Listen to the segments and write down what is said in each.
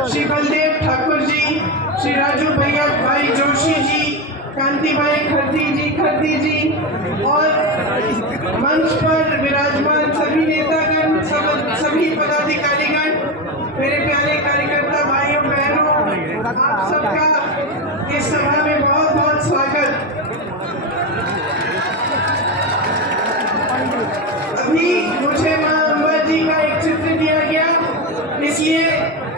श्री बलदेव ठाकुर जी, श्री राजू भैया भाई जोशी जी, कांति भाई खर्दी जी और मंच पर विराजमान सभी नेतागण, सभी पदाधिकारीगण, मेरे प्यारे कार्यकर्ता भाइयों बहनों, आप सबका इस सभा में बहुत बहुत स्वागत। अभी मुझे मां अम्बा जी का एक चित्र दिया गया, इसलिए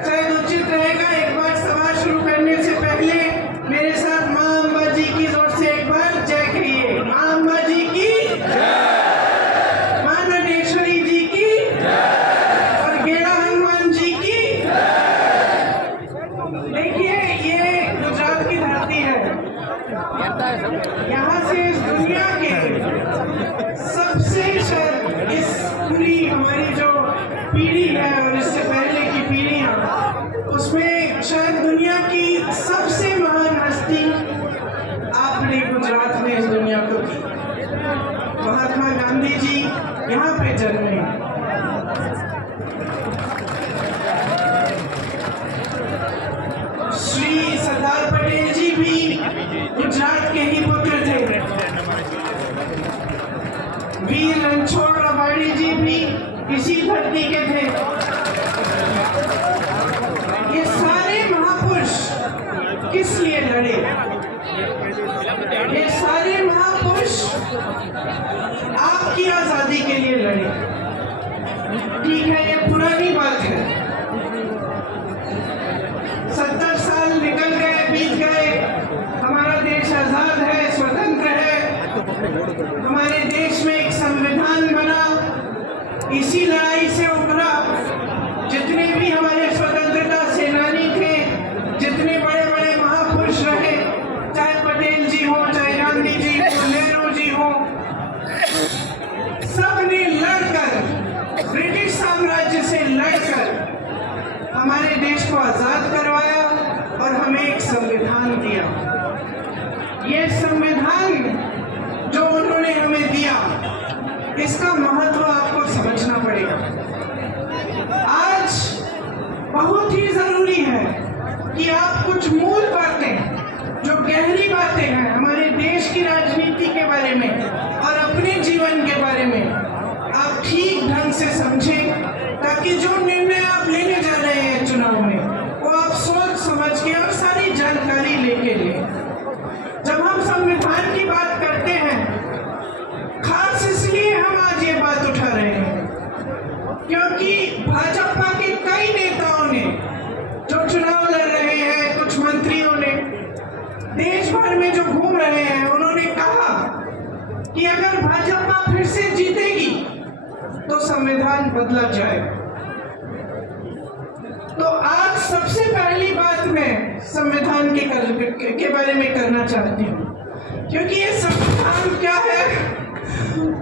शायद उचित रहेगा एक बार सभा शुरू करने से पहले मेरे साथ मां अम्बा जी की जोर से एक बार जय कहिए। मां अम्बा जी की जय, मां नंदेश्वरी जी की जय और गेड़ा हनुमान जी की जय। देखिए, ये गुजरात की धरती है, यहाँ से इस दुनिया के सबसे इस पूरी हमारी जो पीढ़ी है और इससे पहले की पीढ़ियां, उसमें शायद दुनिया की सबसे महान हस्ती आपने गुजरात में इस दुनिया को दी। महात्मा गांधी जी यहाँ पे जन्मे। श्री सरदार पटेल जी भी गुजरात के ही पुत्र थे। वीर रणछोड़ रबाड़ी जी भी इसी धरती के थे। ये सारे महापुरुष किस लिए लड़े? ये सारे महापुरुष आपकी आजादी के लिए लड़े। ठीक है, ये पुरानी बात है, 70 साल निकल गए, बीत गए, हमारा देश आजाद है, स्वतंत्र है, हमारे देश में एक संविधान बना, इसी लड़ाई से उभरा। जितने भी हमारे स्वतंत्रता सेनानी थे, जितने बड़े बड़े महापुरुष रहे, चाहे पटेल जी हो, चाहे गांधी जी हो, नेहरू जी हो, सबने लड़कर, ब्रिटिश साम्राज्य से लड़कर हमारे देश को आजाद करवाया और हमें एक संविधान दिया। ये संविधान जो उन्होंने हमें दिया, इसका महत्व आपको समझना पड़ेगा। आज बहुत ही जरूरी है कि आप कुछ मूल बातें, जो गहरी बातें हैं हमारे देश की राजनीति के बारे में और अपने जीवन के बारे में, आप ठीक ढंग से समझें, ताकि जो निर्णय आप लेने जा रहे हैं चुनाव में, वो आप सोच समझ के और सारी जानकारी लेके लें। जब हम संविधान की बात करते हैं, खास इसलिए हम आज ये बात उठा रहे हैं क्योंकि भाजपा के कई नेताओं ने जो चुनाव लड़ रहे हैं, कुछ मंत्रियों ने देश भर में जो घूम रहे हैं, उन्होंने कहा कि अगर भाजपा फिर से जीतेगी तो संविधान बदला जाएगा। तो आज सबसे पहली बात मैं संविधान के बारे में करना चाहती हूँ, क्योंकि ये संविधान क्या है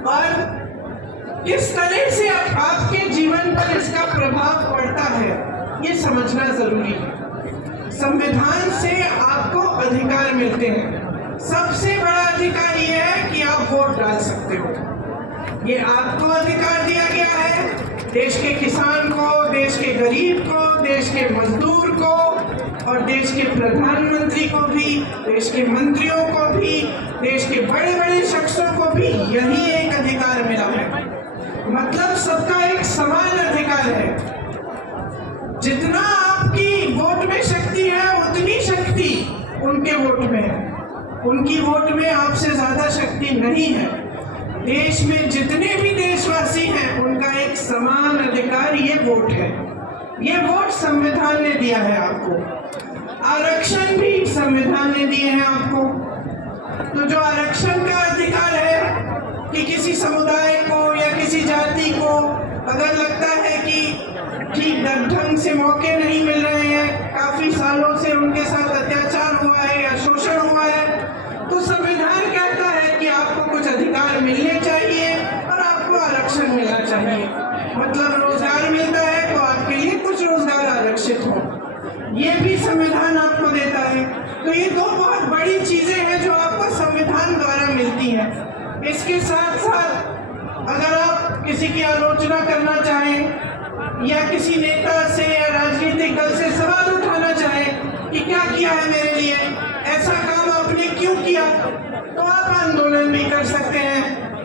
और किस तरह से आपके जीवन पर इसका प्रभाव पड़ता है, ये समझना जरूरी है। संविधान से आपको अधिकार मिलते हैं। सबसे बड़ा अधिकार ये है कि आप वोट डाल सकते हो। ये आपको अधिकार दिया गया है, देश के किसान को, देश के गरीब को, देश के मजदूर को और देश के प्रधानमंत्री को भी, देश के मंत्रियों को भी, देश के बड़े बड़े शख्सों को भी यही एक अधिकार मिला है। मतलब सबका एक समान अधिकार है। जितना आपकी वोट में शक्ति है, उतनी शक्ति उनके वोट में है। उनकी वोट में आपसे ज्यादा शक्ति नहीं है। देश में जितने भी देशवासी हैं, उनका एक समान अधिकार ये वोट है। ये वोट संविधान ने दिया है आपको। आरक्षण भी संविधान ने दिए हैं आपको। तो जो आरक्षण का अधिकार है कि किसी समुदाय को या किसी जाति को अगर लगता है कि ठीक ढंग से मौके नहीं मिल रहे हैं, काफी सालों से उनके साथ अत्याचार हुआ है या शोषण हुआ है, तो संविधान कहता है कि आपको कुछ अधिकार मिलने चाहिए और आपको आरक्षण मिलना चाहिए। मतलब रोजगार मिलता है तो आपके लिए कुछ रोजगार आरक्षित हो, ये भी संविधान आपको देता है। तो ये दो बहुत बड़ी चीजें हैं जो आपको संविधान द्वारा मिलती हैं। इसके साथ साथ अगर आप किसी की आलोचना करना चाहें या किसी नेता से या राजनीतिक दल से सवाल उठाना चाहे कि क्या किया है मेरे लिए, ऐसा काम आपने क्यों किया, तो आप आंदोलन भी कर सकते हैं,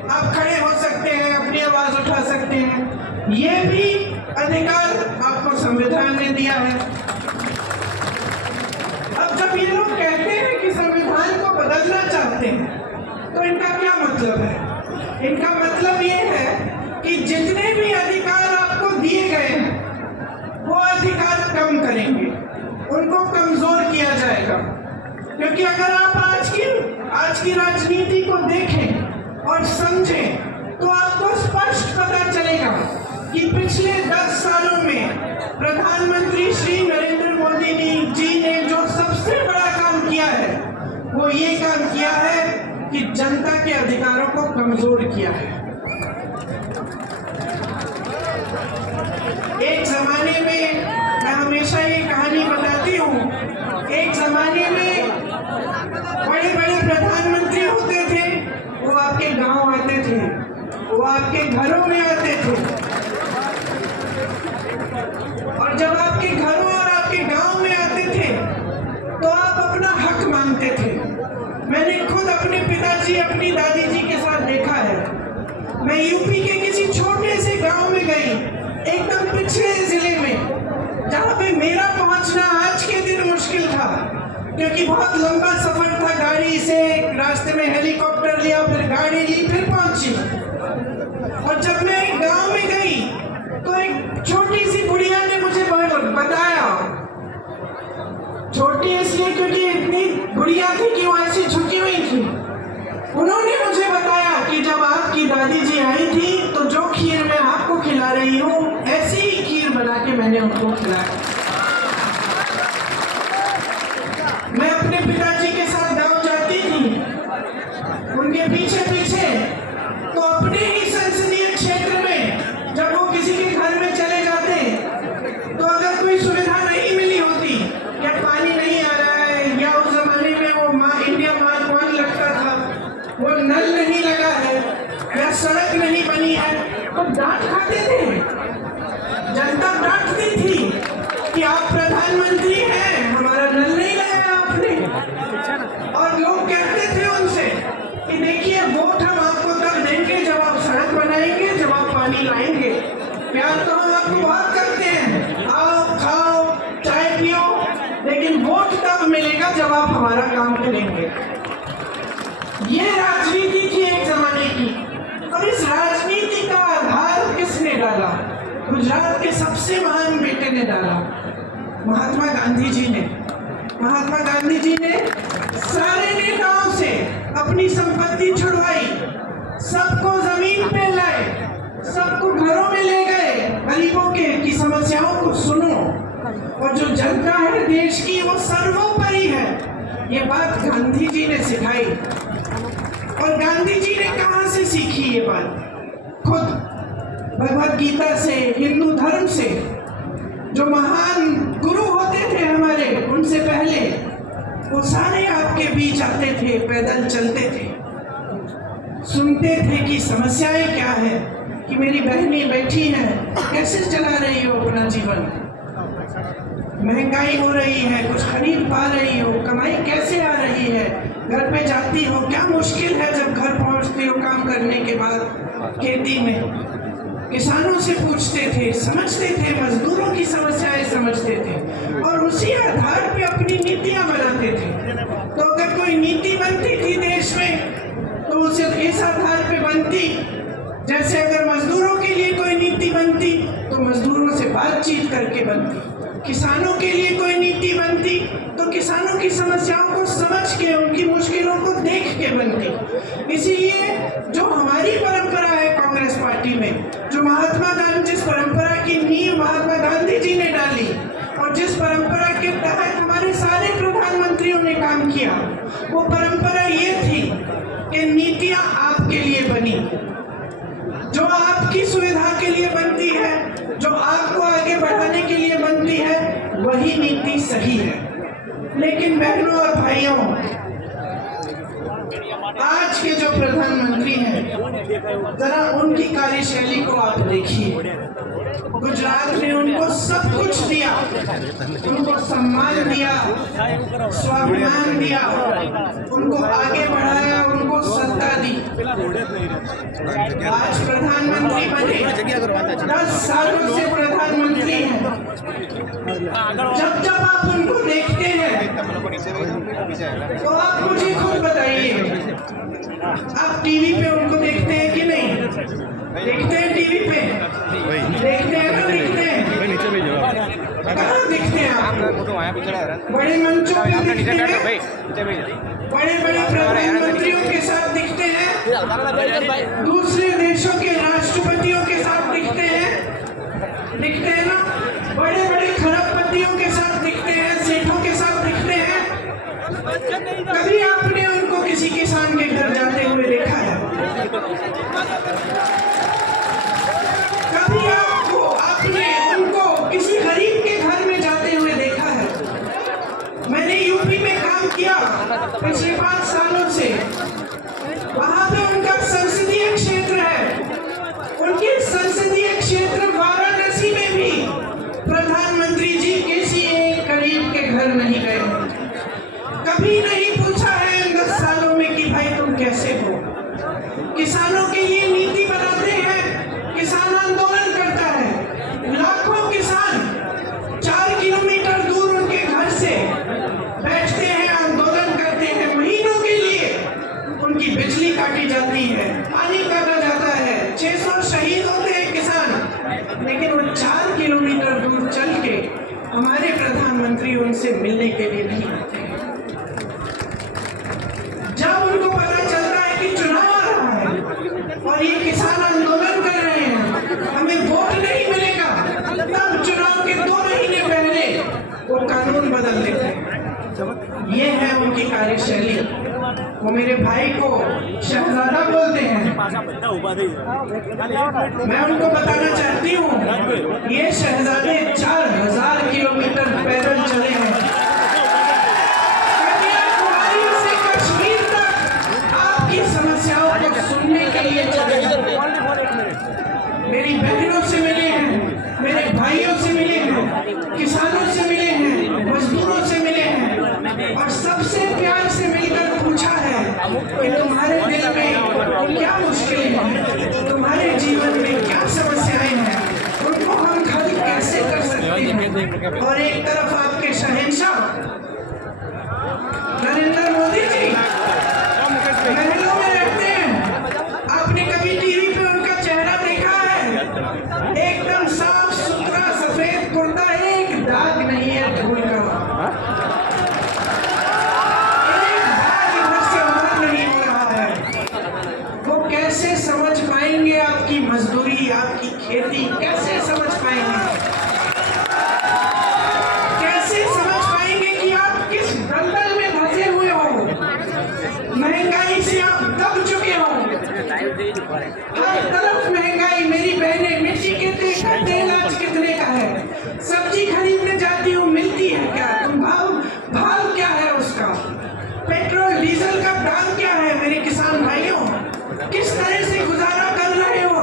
आप खड़े हो सकते हैं, अपनी आवाज उठा सकते हैं। ये भी अधिकार आपको संविधान ने दिया है। अब जब ये लोग कहते हैं कि संविधान को बदलना चाहते हैं, तो इनका क्या मतलब है? इनका मतलब ये है कि जितने भी अधिकार आपको दिए गए हैं वो अधिकार कम करेंगे, उनको कमजोर किया जाएगा। क्योंकि अगर आप आज की राजनीति को देखें और समझें तो आपको स्पष्ट पता चलेगा कि पिछले 10 सालों में प्रधानमंत्री श्री नरेंद्र मोदी जी ने जो सबसे बड़ा काम किया है वो ये काम किया है कि जनता के अधिकारों को कमजोर किया है। एक जमाने में, मैं हमेशा ये कहानी बताती हूँ, एक जमाने में बड़े बड़े प्रधानमंत्री होते थे, वो आपके गांव आते थे, वो आपके घरों में आते थे, और जब आपके घरों और आपके गांव में आते थे तो आप अपना हक मांगते थे। मैंने खुद अपने पिताजी अपनी दादी जी के साथ देखा है। मैं यूपी के किसी छोटे से गांव में गई, एकदम पिछड़े जिले में, जहां पे मेरा पहुंचना आज के दिन मुश्किल था क्योंकि बहुत लंबा सफर था गाड़ी से, रास्ते में हेलीकॉप्टर लिया, फिर गाड़ी ली, फिर पहुंची। और जब मैं एक गांव में गई तो एक छोटी सी बुढ़िया ने मुझे बताया, छोटी इसलिए क्योंकि इतनी बुढ़िया थी कि वो ऐसी झुकी हुई थी, उन्होंने मुझे बताया कि जब आपकी दादी जी आई थी तो जो खीर मैं आपको खिला रही हूँ ऐसी ही खीर बना के मैंने उनको खिलाया। मैं अपने पिताजी के साथ गांव जाती थी, उनके पीछे पीछे, तो अपने ही संसदीय क्षेत्र में जब वो किसी के घर में चले जाते तो अगर कोई सुविधा नहीं मिली होती, या पानी नहीं आ रहा है, या उस जमाने में वो इंडिया मार्क 1 लगता था, वो नल नहीं लगा है, या सड़क नहीं बनी है, तो डांट खाते थे। जनता डांटती थी कि आप प्रधानमंत्री हैं, हमारा नल नहीं लगाया आपने। और लोग कहते थे उनसे कि देखिए वोट हम आपको तब देंगे जब आप सड़क बनाएंगे, जब आप पानी लाएंगे। प्यार तो हम आपको बहुत करते हैं, आओ खाओ चाय पियो, लेकिन वोट तब मिलेगा जब आप हमारा काम करेंगे। ये राजनीति थी एक जमाने की। और इस राजनीति का आधार किसने डाला? गुजरात के सबसे महान बेटे ने डाला, महात्मा गांधी जी ने। महात्मा गांधी जी ने सारे नेताओं से अपनी संपत्ति छुड़वाई, सबको जमीन पे लाए, सबको घरों में ले गए, गरीबों की समस्याओं को सुनो, और जो जनता है देश की वो सर्वोपरि है। ये बात गांधी जी ने सिखाई। और गांधी जी ने कहाँ से सीखी ये बात? खुद भगवद गीता से, हिंदू धर्म से। जो महान गुरु होते थे हमारे, उनसे पहले वो सारे आपके बीच आते थे, पैदल चलते थे, सुनते थे कि समस्याएं क्या है, कि मेरी बहनें बैठी हैं, कैसे चला रही हो अपना जीवन, महंगाई हो रही है, कुछ खरीद पा रही हो, कमाई कैसे आ रही है, घर पे जाती हो, क्या मुश्किल है जब घर पहुंचती हो काम करने के बाद खेती में। किसानों से पूछते थे, समझते थे, मजदूरों की समस्याएं समझते थे, और उसी आधार पे अपनी नीतियां बनाते थे। तो अगर कोई नीति बनती थी देश में तो उसे इस आधार पे बनती, जैसे अगर मजदूरों के लिए कोई नीति बनती तो मजदूरों से बातचीत करके बनती, किसानों के लिए कोई नीति बनती तो किसानों की समस्याओं को समझ के, उनकी मुश्किलों को देख के बनती। इसीलिए जो हमारी परंपरा है कांग्रेस पार्टी में, जो महात्मा गांधी, जिस परंपरा की नींव महात्मा गांधी जी ने डाली और जिस परंपरा के तहत हमारे सारे प्रधानमंत्रियों ने काम किया, वो परंपरा ये थी कि नीतियां आपके लिए बनी, जो आपकी सुविधा के लिए बनती है, जो आपको आगे बढ़ाने के लिए बनती है, वही नीति सही है। लेकिन बहनों और भाइयों, आज के जो प्रधानमंत्री हैं, जरा उनकी कार्यशैली को आप देखिए। गुजरात ने उनको सब कुछ दिया, उनको सम्मान दिया, स्वाभिमान दिया, उनको आगे बढ़ाया, उनको सत्ता दी। आज प्रधानमंत्री बने, 10 सालों से प्रधानमंत्री हैं। जब जब आप उनको देखते हैं तो आप मुझे खुद बताइए, आप टीवी पे उनको देखते हैं कि नहीं? देखते हैं टीवी पे? देखते हैं ना? दिखते हैं? कहाँ दिखते हैं आप? बड़े मंचों पे दिखते हैं, बड़े बड़े प्रधानमंत्रियों के साथ दिखते हैं, दूसरे देशों के राष्ट्रपतियों के साथ दिखते हैं ना? बड़े बड़े खरबपतियों के साथ दिखते हैं, सेठों के साथ दिखते हैं। कभी आपने उनको किसी किसान के घर जाते हुए देखा है? कभी आपने उनको किसी गरीब के घर में जाते हुए देखा है? मैंने यूपी में काम किया पिछले 5 सालों से। वहां पे उनका संसदीय क्षेत्र है, उनके संसदीय क्षेत्र वाराणसी में भी प्रधानमंत्री जी किसी एक गरीब के घर नहीं गए। कभी नहीं पूछा है इन 10 सालों में कि भाई तुम कैसे हो। किसानों के लिए नीति बनाते हैं, किसान आंदोलन करता है, लाखों किसान 4 किलोमीटर दूर उनके घर से बैठते हैं, आंदोलन करते हैं। महीनों के लिए उनकी बिजली काटी जाती है, पानी काटा जाता है, 600 शहीद होते हैं किसान, लेकिन वो 4 किलोमीटर दूर चल के हमारे प्रधानमंत्री उनसे मिलने के लिए नहीं आते। जब उनको पता चलता है कि चुनाव आ रहा है और ये किसान आंदोलन कर रहे हैं, हमें वोट नहीं मिलेगा, तब चुनाव के 2 महीने पहले वो कानून बदल देते हैं। ये है उनकी कार्यशैली। वो मेरे भाई को शहजादा बोलते हैं। मैं उनको बताना चाहती हूँ, ये शहजादे 4000 किलोमीटर पैदल चले हैं। कन्याकुमारी से कश्मीर तक आपकी समस्याओं को सुनने के लिए चले हैं। मेरी बहनों से मिले हैं, मेरे भाइयों से मिले हैं, किसानों से मिले हैं, मजदूरों से मिले हैं, और सबसे प्यार से मिलकर पूछा है कि तुम्हारे दिल में क्या मुश्किलें हैं, तुम्हारे जीवन में क्या समस्याएं हैं, उनको हम हल कैसे कर सकते हैं। और एक तरफ आपके शहंशाह नरेंद्र मोदी जी महलों में रहते हैं। आपने कभी टीवी पे उनका चेहरा देखा है? एकदम साफ सुथरा सफेद कुर्ता, एक दाग नहीं है धूल का, एक दाग इधर से उधर नहीं हो रहा है। वो कैसे समझ पाएंगे आपकी मजदूरी, आपकी खेती? कैसे समझ पाएंगे? कैसे समझ पाएंगे कि आप किस दलदल में फंसे हुए हो? महंगाई से आप दब चुके हो, हर तरफ महंगाई। मेरी बहनें, मिट्टी के तेल आज कितने का है? सब्जी खरीदने जाती हूँ, मिलती है क्या? तुम भाव क्या है उसका? पेट्रोल डीजल का दाम क्या है? मेरे किसान भाइयों, किस तरह से गुजारा कर रहे हो?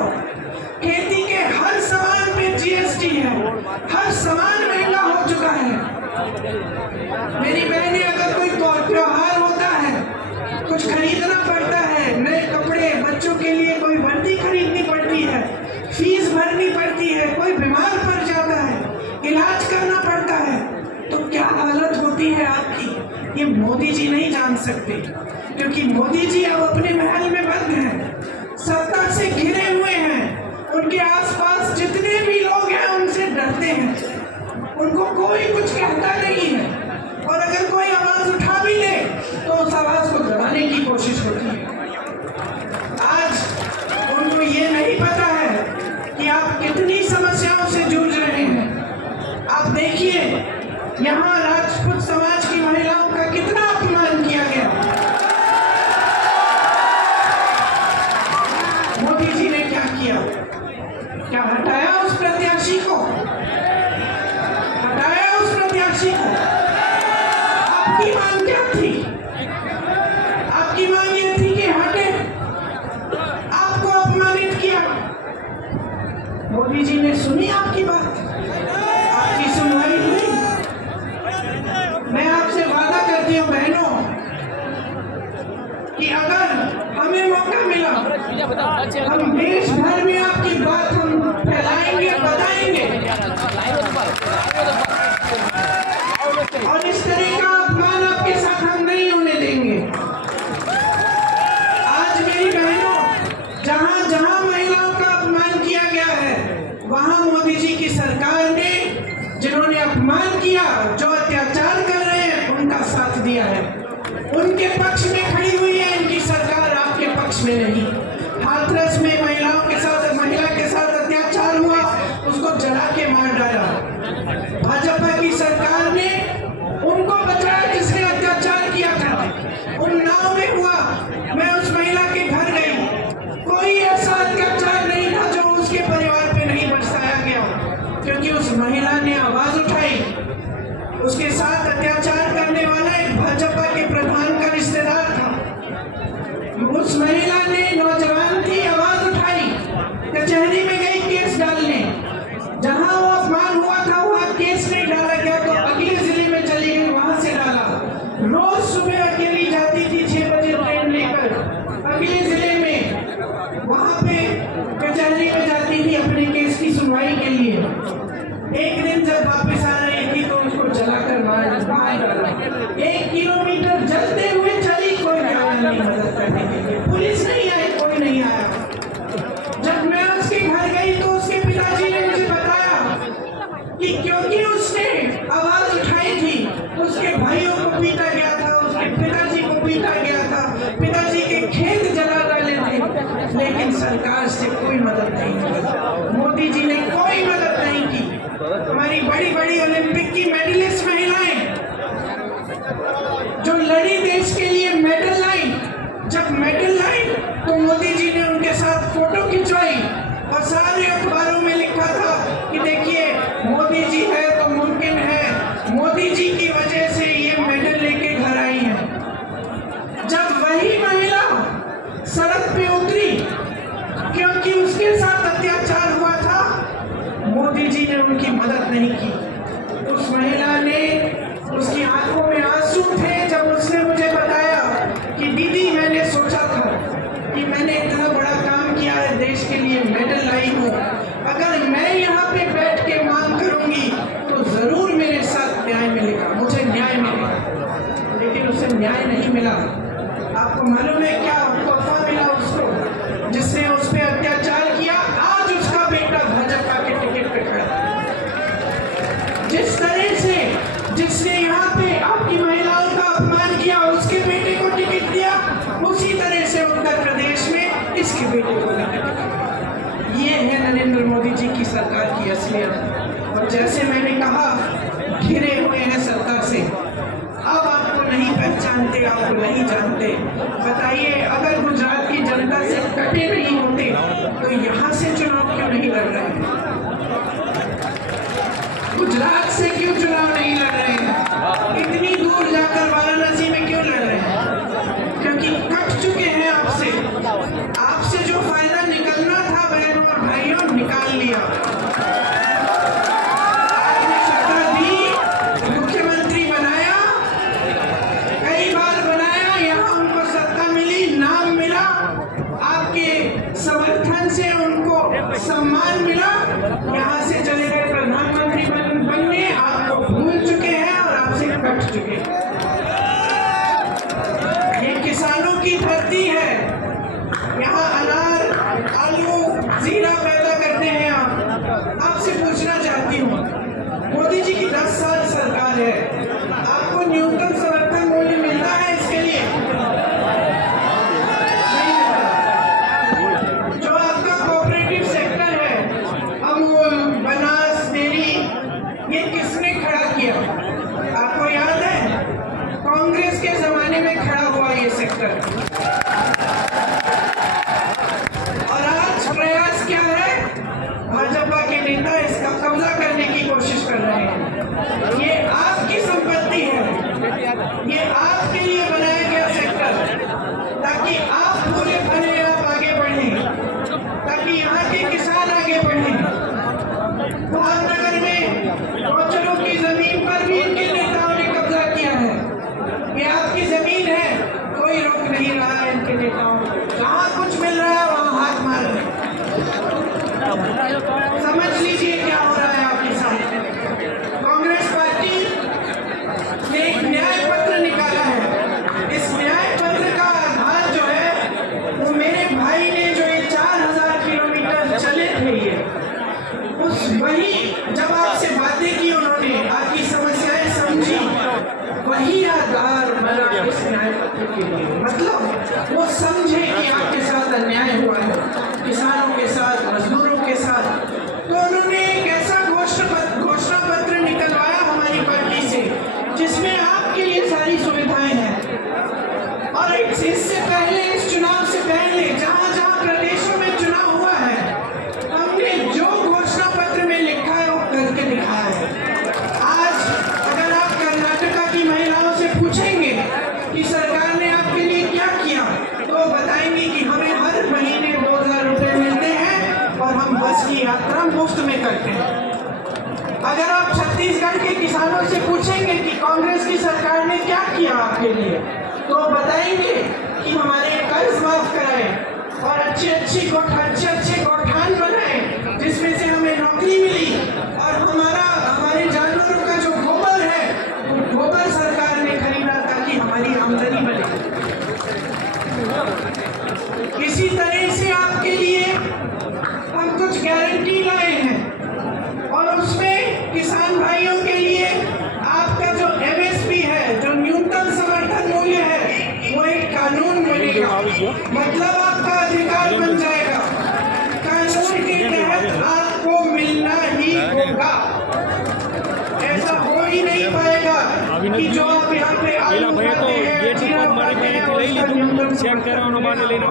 खेती के हर सामान पे जीएसटी है, हर सामान महंगा हो चुका है। मेरी बहनें, अगर कोई त्योहार होता है, कुछ खरीदना पड़ता है, नए कपड़े, बच्चों के लिए कोई वर्दी खरीदनी पड़ती है, फीस भरनी पड़ती है, कोई बीमार पड़ जाता है, इलाज करना पड़ता है, तो क्या हालत होती है आपकी? ये मोदी जी नहीं जान सकते, क्योंकि मोदी जी अब अपने महल में बंद हैं, सत्ता से घिरे हुए हैं। उनके आसपास जितने भी लोग हैं उनसे डरते हैं, उनको कोई कुछ कहता नहीं है, और अगर कोई आवाज उठा भी ले तो उस आवाज को दबाने की कोशिश होती है। आज उनको ये नहीं पता है कि आप कितनी समस्याओं से जूझ रहे हैं। आप देखिए, यहाँ राजपूत समाज की महिलाओं का कितना अपमान किया गया। मोदी जी ने क्या किया? क्या हटाया उस प्रत्याशी को? हटाया उस प्रत्याशी को? आपकी मांग क्या थी? आपकी मांग ये थी कि मोदी जी ने सुनी आपकी बात, आपकी सुनवाई हुई। मैं आपसे वादा करती हूँ बहनों कि अगर हमें मौका मिला हम देश भर में आपकी बात हम फैलाएंगे, बताएंगे और इस तरह का अपमान आपके साथ हम नहीं होने देंगे। आज मेरी बहनों, जहां जहां महिलाओं का अपमान किया गया है वहां मोदी जी की सरकार ने जिन्होंने अपमान किया, जो अत्याचार कर रहे हैं उनका साथ दिया है, उनके पक्ष में खड़ी हुई है इनकी सरकार, आपके पक्ष में नहीं। हाथरस में महिला के साथ अत्याचार हुआ, उसको जला के मार डाला। भाजपा की सरकार ने उनको बचाया जिसने अत्याचार किया था। उन्नाव में हुआ, मैं उस महिला के घर गई, कोई ऐसा अत्याचार नहीं था जो उसके परिवार पे नहीं बरसाया गया, क्योंकि उस महिला ने आवाज उठाई। उसके साथ अत्याचार करने वाला एक भाजपा के प्रधान का रिश्तेदार था। उस महिला ने, नौजवान थी, आवाज उठाई, कचहरी में गई केस डालने। जहां वो अपमान हुआ था वहां केस नहीं डाला गया तो अगले जिले में चली गई, वहां से डाला। रोज सुबह अकेली जाती थी 6 बजे ट्रेन लेकर अगले जिले में, वहां पे कचहरी में जाती थी अपने केस की सुनवाई के लिए। एक दिन जब वापस आ रही थी तो उसको जलाकर मार डाला। 1 किलोमीटर जलते हुए चली, कोई आया नहीं मदद करने के लिए, पुलिस नहीं आई, कोई नहीं आया। जब मैं उसके घर गई तो उसके पिताजी ने मुझे बताया कि क्योंकि उसने आवाज उठाई थी उसके भाइयों को पीटा गया था, उसके पिताजी को पीटा गया था, पिताजी के खेत जला डाले थे, लेकिन सरकार से कोई मदद नहीं मिली। मोदी जी ने कोई मदद नहीं की। हमारी बड़ी बड़ी ओलंपिक की मेडलिस्ट महिलाएं जो लड़ी देश के लिए, मेडल लाई, जब मेडल लाई तो मोदी जी ने उनके साथ फोटो खिंचवाई और सारे अखबारों में लिखा था कि देखिए मोदी जी है तो मुमकिन है, मोदी जी की वजह से ये मेडल लेके घर आई है। जब वही महिला सड़क पे उतरी क्योंकि उसके साथ अत्याचार हुआ था, मोदी जी ने उनकी मदद नहीं की। उस महिला ने, उसकी आंखों में आंसू थे जब उसने मुझे बताया कि दीदी मैंने सोचा था कि मैंने इतना बड़ा काम किया है देश के लिए, मेडल लाई हूँ, अगर मैं यहाँ पे बैठ के मांग करूंगी तो जरूर मेरे साथ न्याय मिलेगा, मुझे न्याय मिलेगा, लेकिन उसे न्याय नहीं मिला। आपको मालूम है क्या तोहफा मिला उसको, जिसने उस पर अत्याचार किया? आज उसका बेटा भाजपा के टिकट पे खड़ा है। जिस तरह से जिसने यहाँ पे आपकी महिलाओं का अपमान किया उसके बेटे को टिकट दिया, उसी तरह से उत्तर प्रदेश में इसके बेटे को टिकट दिया। ये है नरेंद्र मोदी जी की सरकार की असलियत। और जैसे मैंने कहा, घिरे हुए हैं सरकार से, अब आपको नहीं पहचानते, आपको नहीं जानते। बताइए, अगर गुजरात की जनता से कटे नहीं होते तो यहाँ से चुनाव क्यों नहीं लड़ रहे हैं? गुजरात से क्यों चुनाव नहीं लड़ रहे हैं? इतनी दूर जाकर वाराणसी में क्यों लड़ रहे हैं? क्योंकि कट चुके हैं आपसे। आपसे जो फायदा निकलना था बहनों और भाइयों, निकाल लिया। आपने सत्ता दी, मुख्यमंत्री बनाया, कई बार बनाया, यहाँ उनको सत्ता मिली, नाम मिला, आपके समर्थन से उनको सम्मान मिला, यहाँ से चले गए प्रधानमंत्री बनने, आपको भूल चुके हैं और आपसे कट चुके हैं। ये किसानों की धरती है, यहाँ अनार, आलू, जीरा पैदा करते हैं आप। आपसे पूछना चाहती हूँ, मोदी जी की 10 साल सरकार है, आपको न्यूनतम समर्थन मूल्य मिलता है इसके लिए? नहीं मिलता। जो आपका कोऑपरेटिव सेक्टर है, अमूल, यात्रा मुफ्त में करते हैं। अगर आप छत्तीसगढ़ के किसानों से पूछेंगे कि कांग्रेस की सरकार ने क्या किया आपके लिए, तो बताएंगे कि हमारे कर्ज माफ कराए और अच्छे गौठान बनाए जिसमें से हमें नौकरी मिली, और हमारे जानवरों का जो गोबर है वो गोबर सरकार ने खरीदा ताकि हमारी आमदनी बढ़े। इसी तरह से आपके लिए हम कुछ गारंटी लाए हैं और उसमें किसान भाइयों के लिए आपका जो MSP है, जो न्यूनतम समर्थन मूल्य है, वो एक कानून बनेगा, मतलब आपका अधिकार बन जाएगा। कानून के तहत आपको मिलना ही होगा। ऐसा हो ही नहीं पाएगा कि जो आप यहाँ पे आलू खाते हैं, जीरा खाते हैं, उसका न्यूनतम समर्थन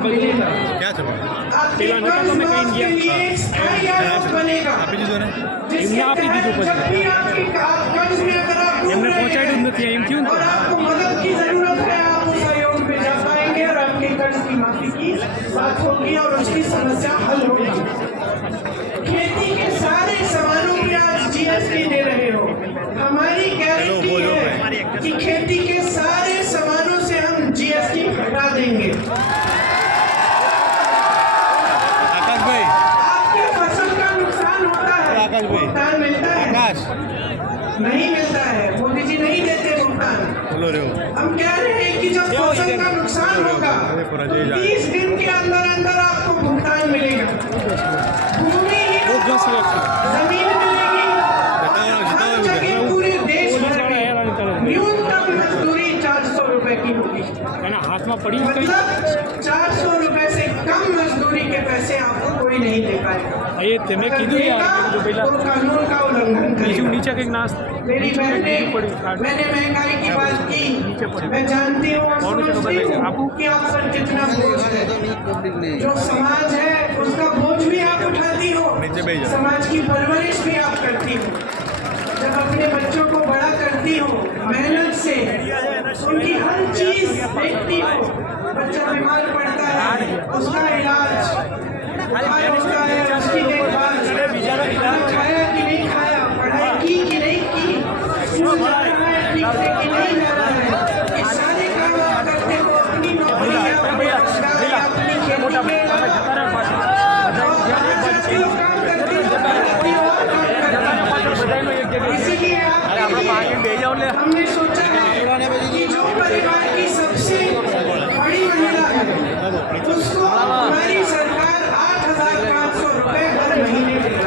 मिलेगा। आपके कर्ज माफ के लिए एक स्थायी आयोग बनेगा, जिसके तहत जब भी आपके कर्ज में अगर आप डूब रहे हैं और आपको मदद की जरूरत है, आप उस आयोग में जा पाएंगे और आपके कर्ज की माफी की बात होगी और उसकी समस्या हल होगी। खेती के सारे सामानों पे आज GST दे रहे हो, हमारी गारंटी है कि खेती के सारे सामानों से हम GST हटा देंगे। आपके फसल का नुकसान होता है, भुगतान मिलता है? नहीं मिलता है, मोदी जी नहीं देते भुगतान। हम कह रहे हैं कि जब फसल का नुकसान होगा 30 दिन के अंदर अंदर आपको भुगतान मिलेगा, भूमि जमीन मिलेगी, हर जगह पूरे देश भर में न्यूनतम मजदूरी 400 रुपए की होगी। मतलब 400 रुपए से कम मजदूरी के पैसे आपको कोई नहीं दे पाएगा। तो कानून का उल्लंघन करेगा। मेरी बहनें, मैंने महंगाई की बात की, मैं जानती हूँ कि आप पर कितना बोझ है, जो समाज है उसका बोझ भी आप उठाती हो, समाज की परवरिश भी आप करती हो। जब अपने बच्चों को बड़ा करती हो मेहनत से, उनकी हर चीज देखती हो, बच्चा बीमार पड़ता है उसका इलाज होता है, उसकी देखभाल, खाया कि नहीं खाया, पढ़ाई की कि नहीं की, स्कूल जा रहा है ठीक से कि नहीं जा रहा है, ये सारे काम आप करते हो अपनी नौकरी या अपनी रोजगार या अपनी खेती में काम करते हो। इसीलिए हमने सोचा है कि जो परिवार की सबसे बड़ी महिला है उसको हमारी सरकार 8,500 रुपए हर महीने देगी।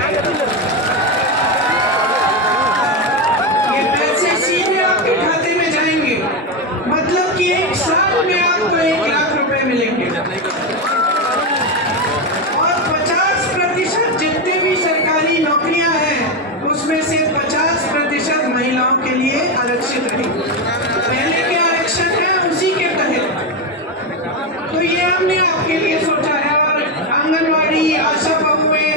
ये पैसे सीधे आपके खाते में जाएंगे, मतलब कि एक साल में आपको 1 लाख रुपए मिलेंगे और 50% जितने भी सरकारी नौकरियां हैं उसमें से 50% महिलाओं के लिए आरक्षित रहेगी। पहले के आरक्षण है उसी के तहत, तो ये हमने आपके लिए सोचा है। और आंगनवाड़ी, आशा बहुएं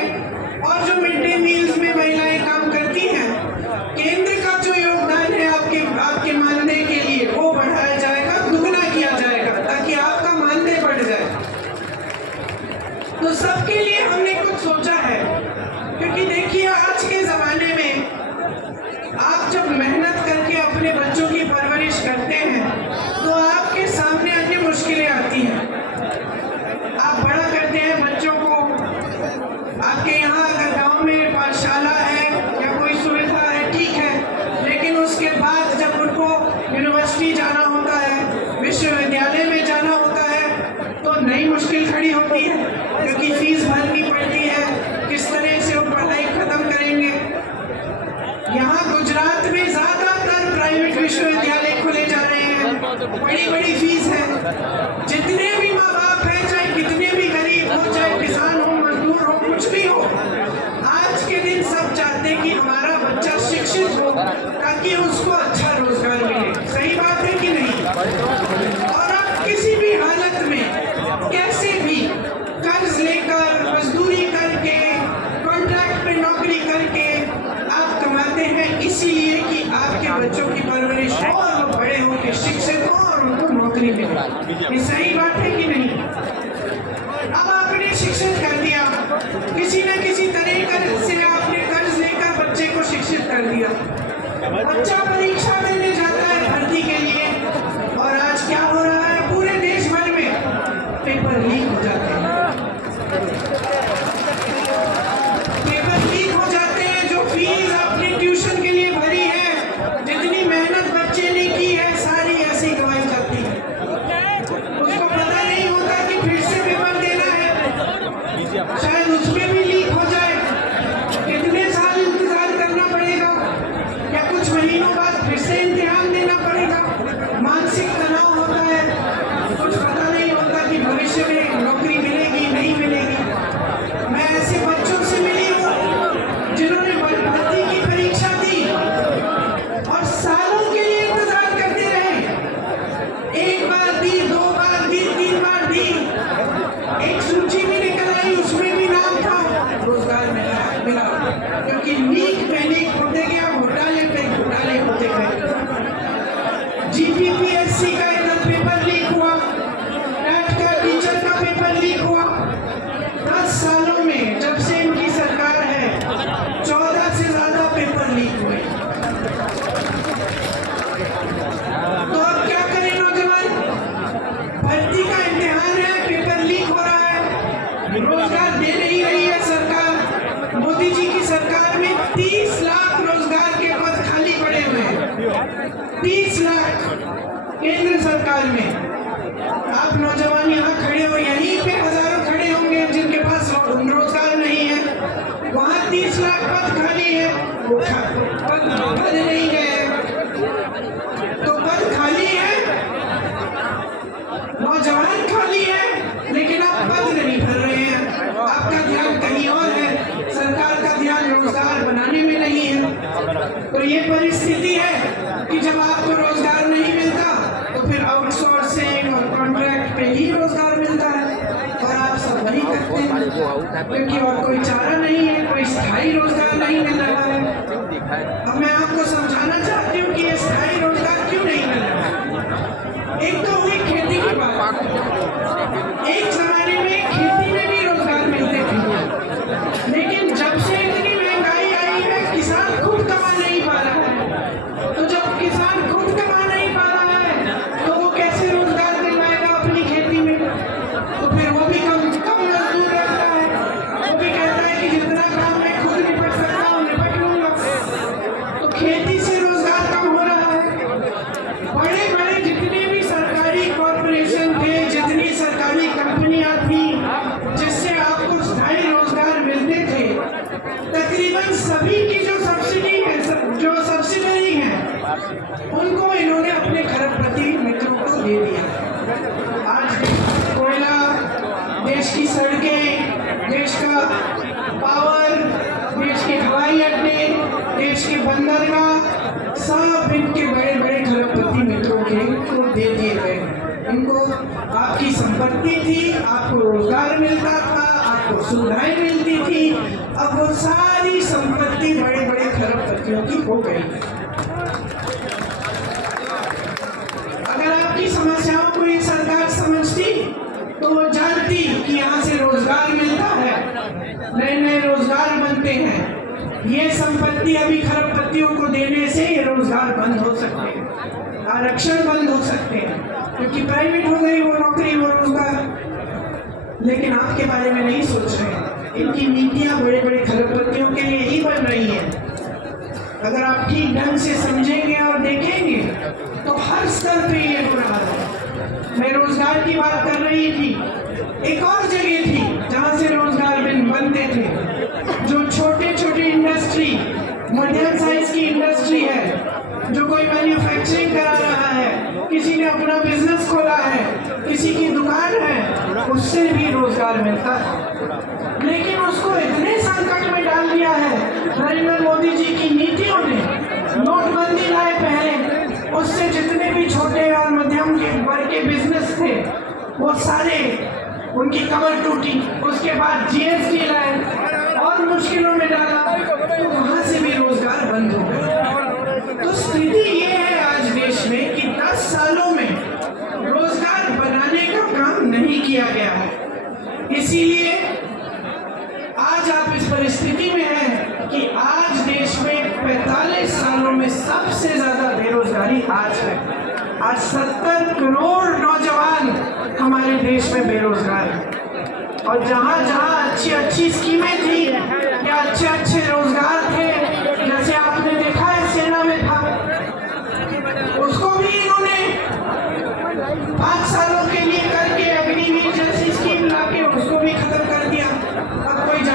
और जो मिड डे मील्स में महिलाएं काम करती हैं, केंद्र का जो योगदान है आपके मानदेय के लिए वो बढ़ाया जाएगा, दुगना किया जाएगा ताकि आपका मानदेय बढ़ जाए। तो सबके लिए हमने कुछ सोचा है, क्योंकि देखिए आज के जमाने में आप जब मेहनत करके अपने बच्चों की परवरिश करते हैं तो आपके सामने अन्य मुश्किलें आती हैं। आप बड़ा करते हैं बच्चों को, आपके यहाँ अगर गांव में पाठशाला है या कोई सुविधा है ठीक है, लेकिन उसके बाद जब उनको यूनिवर्सिटी जाना होता है, विश्वविद्यालय में जाना होता है, तो नई मुश्किल खड़ी होती है क्योंकि फीस भरनी पड़ती है। किस तरह से वो पढ़ाई खत्म करेंगे? यहाँ गुजरात में ज्यादातर प्राइवेट विश्वविद्यालय खुले जा रहे हैं, बड़ी बड़ी फीस है। जितने भी माँ बाप हैं, चाहे कितने भी गरीब हो, चाहे किसान हो, मजदूर हो, कुछ भी हो, आज के दिन सब चाहते हैं कि हमारा बच्चा शिक्षित हो ताकि उसको अच्छा रोजगार मिले। सही बात है कि नहीं? और आप किसी भी हालत में कैसे भी कर्ज लेकर, मजदूरी करके, कॉन्ट्रैक्ट पे नौकरी करके आप कमाते हैं इसीलिए कि आपके बच्चों की परवरिश हो और वो बड़े होकर शिक्षित हो और उनको नौकरी मिले। ये सही बात है कि नहीं? अब आपने शिक्षित कर दिया, किसी न किसी तरह का शायद उसमें भी लीक हो जाए। कितने साल इंतजार करना पड़ेगा, या कुछ महीनों बाद फिर से इम्तिहान देना पड़ेगा। मानसिक तनाव होता है, कुछ पता नहीं होता कि भविष्य में नौकरी मिलेगी नहीं मिलेगी। मैं ऐसे बच्चों से मिली हूँ जिन्होंने भर्ती की परीक्षा दी और सालों के लिए इंतजार करते रहे। एक बार दी, दो बार दी, तीन बार दी, एक सूची भी निकल आई, उसमें भी नाम था, रोजगार मिला, क्योंकि लीक पे लीक होते गया, घोटाले पे घोटाले होते गए। जीपीपीएससी का एक पेपर लीक हुआ, नेट का टीचर का पेपर लीक हुआ। 10 सालों में जब से इनकी सरकार है 14 से ज्यादा पेपर लीक हुए। तो अब क्या करें नौजवान? भर्ती का इम्तिहान है, पेपर लीक हो रहा है, रोजगार दे नहीं रही है सरकार। मोदी जी की सरकार में 30 लाख रोजगार के पद खाली पड़े हुए हैं, 30 लाख केंद्र सरकार में। आप नौजवान यहाँ खड़े हो, यहीं पे हजारों खड़े होंगे जिनके पास रोजगार नहीं है। वहाँ 30 लाख पद खाली है, वो पद भर नहीं गए। तो पद खाली है, नौजवान खाली है, लेकिन आप पद नहीं भर रहे हैं। आपका ध्यान कहीं और है, सरकार का ध्यान रोजगार बनाने में नहीं है। तो ये परिस्थिति है कि जब आपको रोजगार नहीं मिलता तो फिर आउटसोर्सिंग और कॉन्ट्रैक्ट पे ही रोजगार मिलता है, और आप सब वही करते हैं क्योंकि और कोई चारा नहीं है, कोई स्थायी रोजगार नहीं मिल रहा है। अब मैं आपको समझाना चाहती हूँ कि ये स्थायी रोजगार क्यों नहीं मिल रहा। एक तो हुई खेती की बात। एक जमाने में खेती में भी रोजगार मिलते थे, लेकिन जब से इतनी महंगाई आई है किसान खुद कमा नहीं पा रहा है। तो जब किसान खुद कमा नहीं पा रहा है तो वो कैसे रोजगार दिलवाएगा अपनी खेती में? तो फिर वो भी कम मजदूर रहता है, वो भी कहता है कि जितना काम मैं खुद निपट सकता हूँ निपट लूंगा। तो खेती से रोजगार कम हो रहा है। बड़े बड़े जितने भी सरकारी कॉर्पोरेशन थे, जितनी सरकारी कंपनियां थी जिससे आपको स्थायी रोजगार मिलते थे, तकरीबन सभी की जो सब्सिडी है, जो सब्सिडरी है, उनको इन्होंने अपने खरबपति मित्रों को दे दिया। आज कोयला, देश की सड़कें, देश का पावर, देश के हवाई अड्डे, देश के बंदरगाह, सब इनके बड़े बड़े खरबपति मित्रों के को दे दिए गए। इनको आपकी संपत्ति थी, आपको रोजगार मिलता था, आपको सुविधाएं मिलती थी, अब वो सारी संपत्ति बड़े बड़े खरबपतियों की हो गई। अगर आपकी समस्याओं को ये सरकार समझती तो वो जानती कि यहाँ से रोजगार मिलता है, नए नए रोजगार बनते हैं। ये संपत्ति अभी खरबपतियों को देने से ये रोजगार बंद हो सकते हैं, आरक्षण बंद हो सकते हैं, क्योंकि प्राइवेट हो गई वो नौकरी, वो रोजगार। लेकिन आपके बारे में नहीं सोच रहे। इनकी नीतियां बड़े बड़े खरबपतियों के लिए ही बन रही है। अगर आप ठीक ढंग से समझेंगे और देखेंगे तो हर स्तर पे ये हो रहा है। मैं रोजगार की बात कर रही थी, एक और जगह थी जहाँ से रोजगार बनते थे, जो छोटे छोटे इंडस्ट्री, मध्यम साइज की इंडस्ट्री है, जो कोई मैन्युफैक्चरिंग करा रहा है, किसी ने अपना बिजनेस खोला है, किसी की दुकान है, उससे भी रोजगार मिलता है। लेकिन उसको इतने संकट में डाल दिया है नरेंद्र मोदी जी की नीतियों ने। नोटबंदी लाए पहले, उससे जितने भी छोटे और मध्यम वर्ग के बिजनेस थे वो सारे उनकी कमर टूटी। उसके बाद जीएसटी लाए और मुश्किलों में डाला, तो वहां से भी रोजगार बंद हो गए। तो स्थिति ये है आज देश में कि 10 सालों में रोजगार बनाने का काम नहीं किया गया है। इसीलिए आज आप इस परिस्थिति में हैं कि आज देश में 45 सालों में सबसे ज्यादा बेरोजगारी आज है। आज 70 करोड़ नौजवान हमारे देश में बेरोजगार हैं। और जहाँ जहाँ अच्छी अच्छी स्कीमें थी या अच्छे अच्छे रोजगार थे, जैसे आपने देखा है सेना में था, उसको भी इन्होंने 5 सालों के लिए करके अग्निवीर जैसी स्कीम लाके उसको भी खत्म कर दिया। अब कोई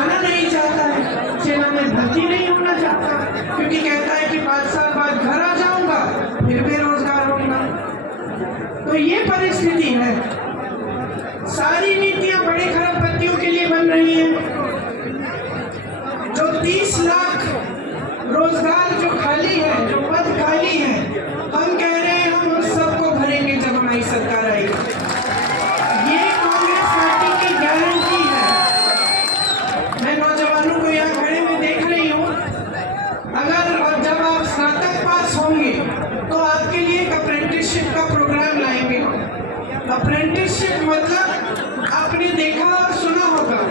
अप्रेंटिसशिप मतलब आपने देखा और सुना होगा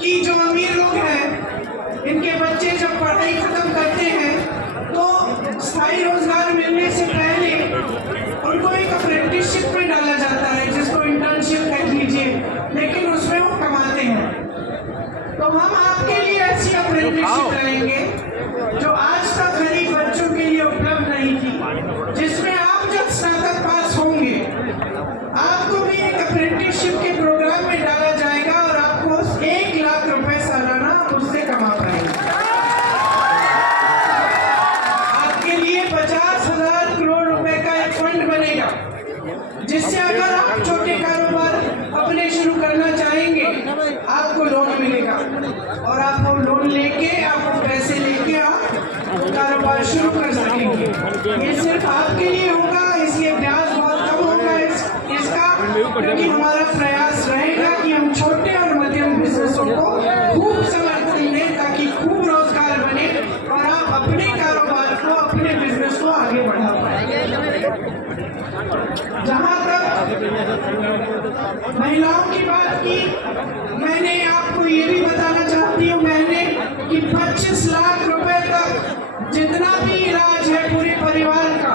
कि जो अमीर लोग हैं इनके बच्चे जब पढ़ाई खत्म करते हैं तो स्थायी रोजगार मिलने से पहले उनको एक अप्रेंटिसशिप में डाला जाता है, जिसको इंटर्नशिप कह लीजिए, लेकिन उसमें वो कमाते हैं। तो हम आपके लिए ऐसी अप्रेंटिसशिप लाएंगे जो आज तक गरीब बच्चों के लिए उपलब्ध नहीं थी, जिसमें आप जब स्नातक पास होंगे आपको भी एक अप्रेंटिसशिप के प्रोग्राम में डाला जाएगा और आपको 1 लाख रुपए सालाना उससे कमा पाएंगे। आपके लिए 50,000 करोड़ रुपए का एक फंड बनेगा, जिससे अगर आप छोटे कारोबार अपने शुरू करना चाहेंगे आपको लोन मिलेगा और आप वो लोन लेके आपको पैसे लेके आप कारोबार शुरू कर सकेंगे। ये सिर्फ आपके लिए होगा, इसलिए ब्याज बहुत कम होगा इसका, क्योंकि हमारा प्रयास रहेगा कि हम छोटे और मध्यम बिजनेसों को खूब समर्थन दें ताकि खूब रोजगार बने और आप अपने कारोबार को, अपने बिजनेस को आगे बढ़ा पाए। जहाँ तक महिलाओं की बात की, मैंने आपको ये भी बताना चाहती हूँ मैंने कि 25 लाख रुपए तक जितना भी इलाज है पूरे परिवार का,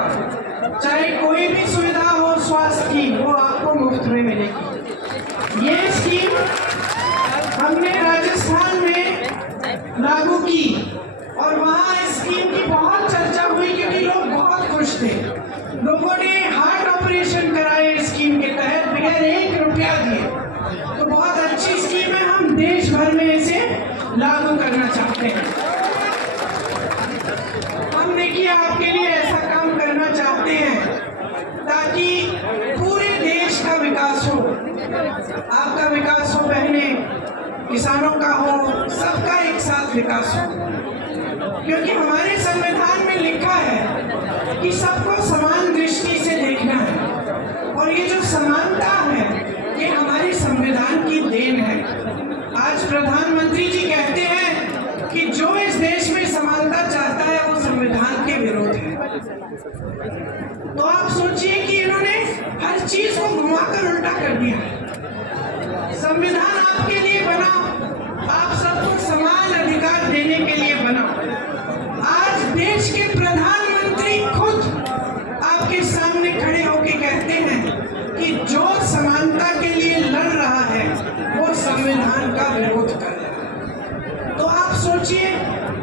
चाहे कोई भी सुविधा हो स्वास्थ्य की, वो आपको मुफ्त में मिलेगी। ये स्कीम हमने राजस्थान में लागू की और वहाँ इस स्कीम की बहुत चर्चा हुई क्योंकि लोग बहुत खुश थे। लोगों ने हार्ट ऑपरेशन कराए इस स्कीम के तहत बगैर 1 रुपया दिए। तो बहुत अच्छी स्कीम है, हम देश भर में इसे लागू करना चाहते हैं। हम देखिए आपके लिए ऐसा काम करना चाहते हैं ताकि पूरे देश का विकास हो, आपका विकास हो, बहनें, किसानों का हो, सबका एक साथ विकास हो, क्योंकि हमारे संविधान में लिखा है कि सबको समान दृष्टि से देखना है और ये जो समानता है ये हमारे संविधान की देन है। आज प्रधानमंत्री जी कहते हैं कि जो इस देश में समानता चाहता है वो संविधान के विरोध है। तो आप सोचिए कि इन्होंने हर चीज को घुमाकर उल्टा कर दिया। संविधान आपके लिए बना, आप सबको समान अधिकार देने के लिए बना। आज देश के प्रधानमंत्री खुद आपके सामने खड़े होकर कहते हैं कि जो समानता के लिए लड़ रहा है वो संविधान का विरोध कर रहा है। तो आप सोचिए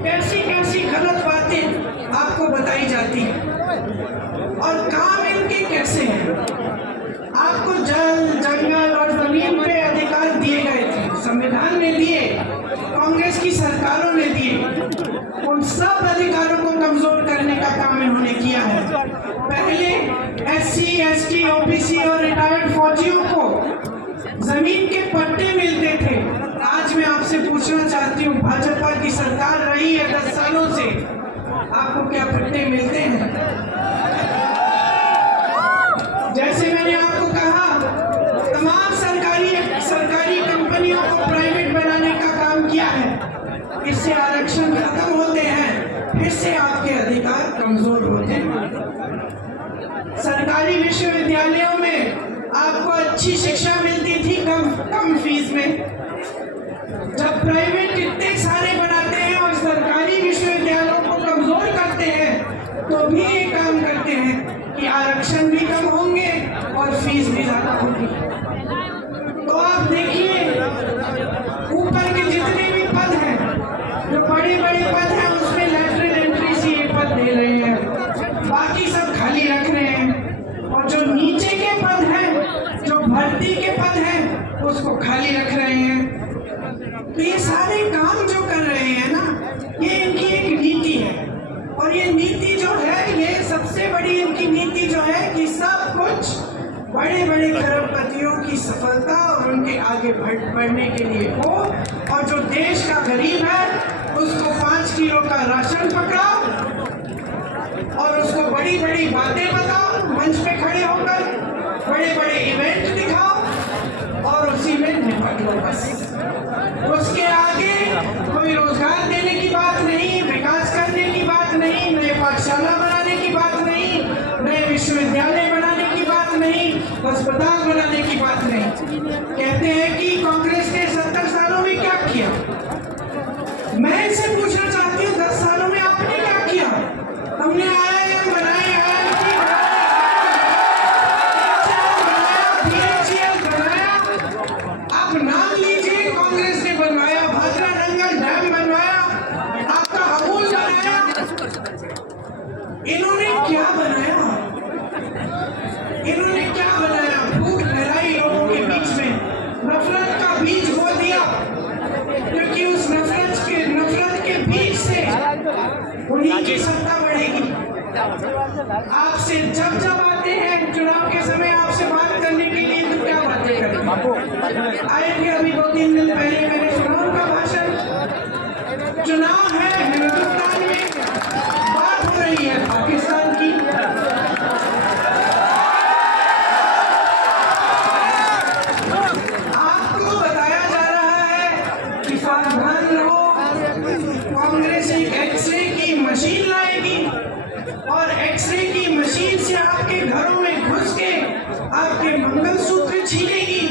कैसी कैसी गलत बातें आपको बताई जाती हैं और काम इनके कैसे हैं। आपको जल, जंगल और जमीन पे अधिकार दिए गए थे, संविधान ने दिए, कांग्रेस की सरकारों ने दिए। उन सब अधिकारों को कमजोर करने का काम इन्होंने किया है। पहले SC, ST, OBC और रिटायर्ड फौजियों को जमीन के पट्टे मिलते थे। आज मैं आपसे पूछना चाहती हूँ, भाजपा की सरकार रही है 10 सालों से, आपको क्या पट्टे मिलते हैं? जैसे मैंने आपको कहा, तमाम सरकारी कंपनियों को प्राइवेट बनाने का काम किया है। इससे आरक्षण खत्म होते हैं, फिर से आपके अधिकार कमजोर होते हैं। सरकारी विश्वविद्यालयों में आपको अच्छी शिक्षा मिलती थी कम फीस में। जब प्राइवेट इतने सारे बनाते हैं और सरकारी विश्वविद्यालयों को कमजोर करते हैं तो भी ये काम करते हैं कि आरक्षण भी कम होंगे और फीस भी ज्यादा होगी। तो आप देखिए ऊपर के जितने भी पद हैं, जो बड़े बड़े पद हैं, उसमें लैटरल एंट्री से ये पद दे रहे हैं, बाकी सब खाली रख रहे हैं। और जो नीचे के पद हैं, जो भर्ती के पद हैं, उसको खाली रख रहे हैं। तो ये सारे काम जो कर रहे हैं ना, ये इनकी एक नीति है। और ये नीति जो है, ये सबसे बड़ी इनकी नीति जो है कि सब कुछ बड़े बड़े करोड़पतियों की सफलता और उनके आगे बढ़ने के लिए हो, और जो देश का गरीब है उसको 5 किलो का राशन पकड़ाओ और उसको बड़ी बड़ी बातें बताओ, मंच पे खड़े होकर बड़े बड़े इवेंट दिखाओ और उसी में निपट लो बस। उसके आगे कोई रोजगार देने की बात नहीं, विकास करने की बात नहीं, नए पाठशाला बनाने की बात नहीं, नए विश्वविद्यालय बनाने की बात नहीं, मजाक बनाने की बात नहीं। कहते हैं कि कांग्रेस ने 70 सालों में क्या किया। मैं इसे पूछना चाहती हूँ 10 सालों में आपने क्या किया? हमने IIM बनाए, IIT बनाया, आप नाम लीजिए। कांग्रेस ने बनवाया, भादरा नंगल डैम बनवाया, आपका अमूल बनाया। इन्होंने क्या बनाया? इन्होंने क्या बनाया? भूख फैलाई लोगों के बीच में, नफरत का बीज बो दिया, क्योंकि उस नफरत के बीज से उन्हीं की सत्ता बढ़ेगी। आपसे जब आते हैं चुनाव के समय आपसे बात करने के लिए, तो क्या बातें करेंगे? आए थे अभी 2-3 दिन पहले, मैंने सुना उनका भाषण। चुनाव है हिंदुस्तान में, बात हो रही है पाकिस्तान की। आपको बताया जा रहा है कि सावधान रहो, कांग्रेस एक एक्सरे की मशीन लाएगी और एक्सरे की मशीन से आपके घरों में घुस के आपके मंगलसूत्र छीनेगी,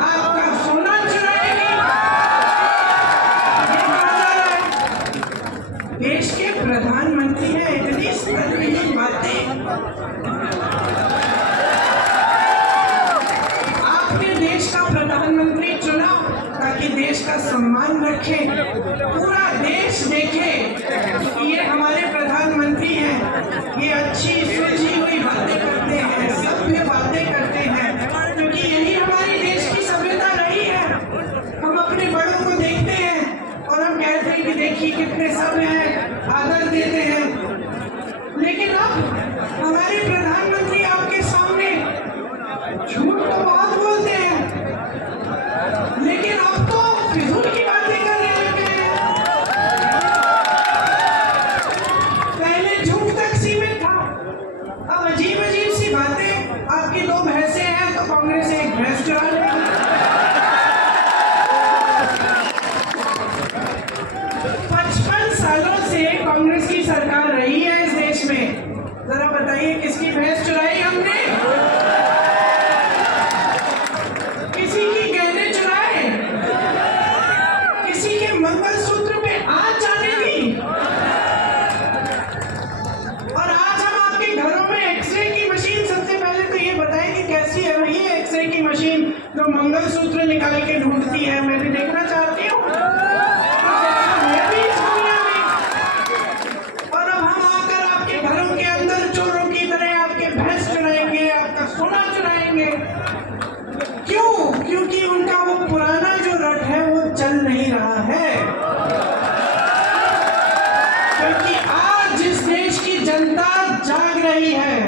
आपका सोना चुराएगी। ये कहा जा रहा है। देश के प्रधानमंत्री हैं, इतनी स्तरहीन बातें। आपने देश का प्रधानमंत्री चुना ताकि देश का सम्मान रखे, पूरा देश देखे कि ये हमारे प्रधानमंत्री हैं, ये अच्छी सुलझी हुई बातें करते हैं, सभ्य बातें करते हैं, क्योंकि यही हमारी देश की सभ्यता रही है। हम अपने बड़ों को देखते हैं और हम कहते हैं कि देखिए कितने सभ्य हैं, आदर देते हैं। लेकिन अब हमारे प्रधानमंत्री आपके सामने झूठ तो बहुत बोलते हैं, लेकिन अब तो फिजूल की बातें करने लगे हैं। पहले झूठ तक सीमित था, अब अजीब सी बातें। आपकी 2 भैंसें हैं तो कांग्रेस एक भैंस चुरा लेगी। 55 सालों से कांग्रेस की सरकार रही है इस देश में, जरा बताइए किसकी भैंस चुराई हमने? किसी की गहने चुराए? किसी के मंगलसूत्र पे आंच आने दी? और आज हम आपके घरों में एक्सरे की मशीन, सबसे पहले तो ये बताएं कि कैसी है भैया एक्सरे की मशीन जो मंगलसूत्र निकाल के ढूंढती है? मैं भी देखना चाहती हूँ मैं भी इस दुनिया में। और अब हम आकर आपके घरों के अंदर चोरों की तरह आपके भैंस चुराएंगे, आपका सोना चुराएंगे। क्यों? क्योंकि उनका वो पुराना जो रट है वो चल नहीं रहा है। क्योंकि आज इस देश की जनता जाग रही है,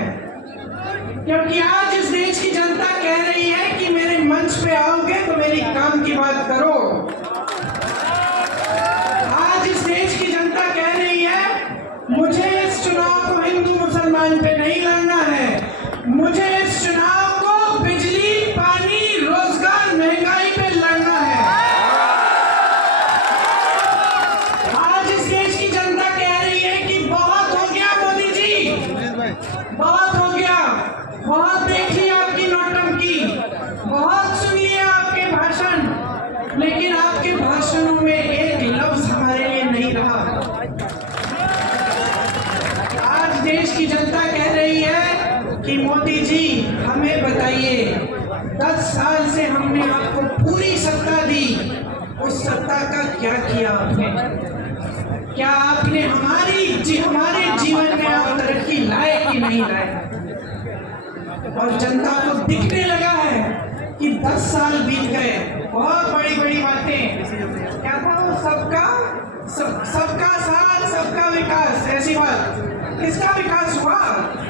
क्योंकि आज इस देश की जनता कह रही है कि मेरे मंच पे आओगे तो मेरी काम की बात करो। आज इस देश की जनता कह रही है मुझे इस चुनाव को हिंदू मुसलमान पे नहीं लड़ना है, मुझे इस चुनाव को बिजली, पानी, रोजगार, महंगाई पे लड़ना है। आज इस देश की जनता कह रही है कि बहुत हो गया मोदी जी, बहुत हो गया, बहुत देख ली आपकी नौटंकी, बहुत सुन लिए आपके भाषण, लेकिन आपके भाषणों में एक लफ्ज हमारे लिए नहीं रहा। आज देश की जनता कह रही है कि मोदी जी हमें बताइए, 10 साल से हमने आपको पूरी सत्ता दी, उस सत्ता का क्या किया आपने? क्या आपने हमारे जीवन में आप तरक्की लाए कि नहीं लाए? और जनता को दिखने लगा है कि 10 साल बीत गए, बहुत बड़ी बड़ी बातें, क्या था वो सबका साथ सबका विकास, ऐसी बात। किसका विकास हुआ?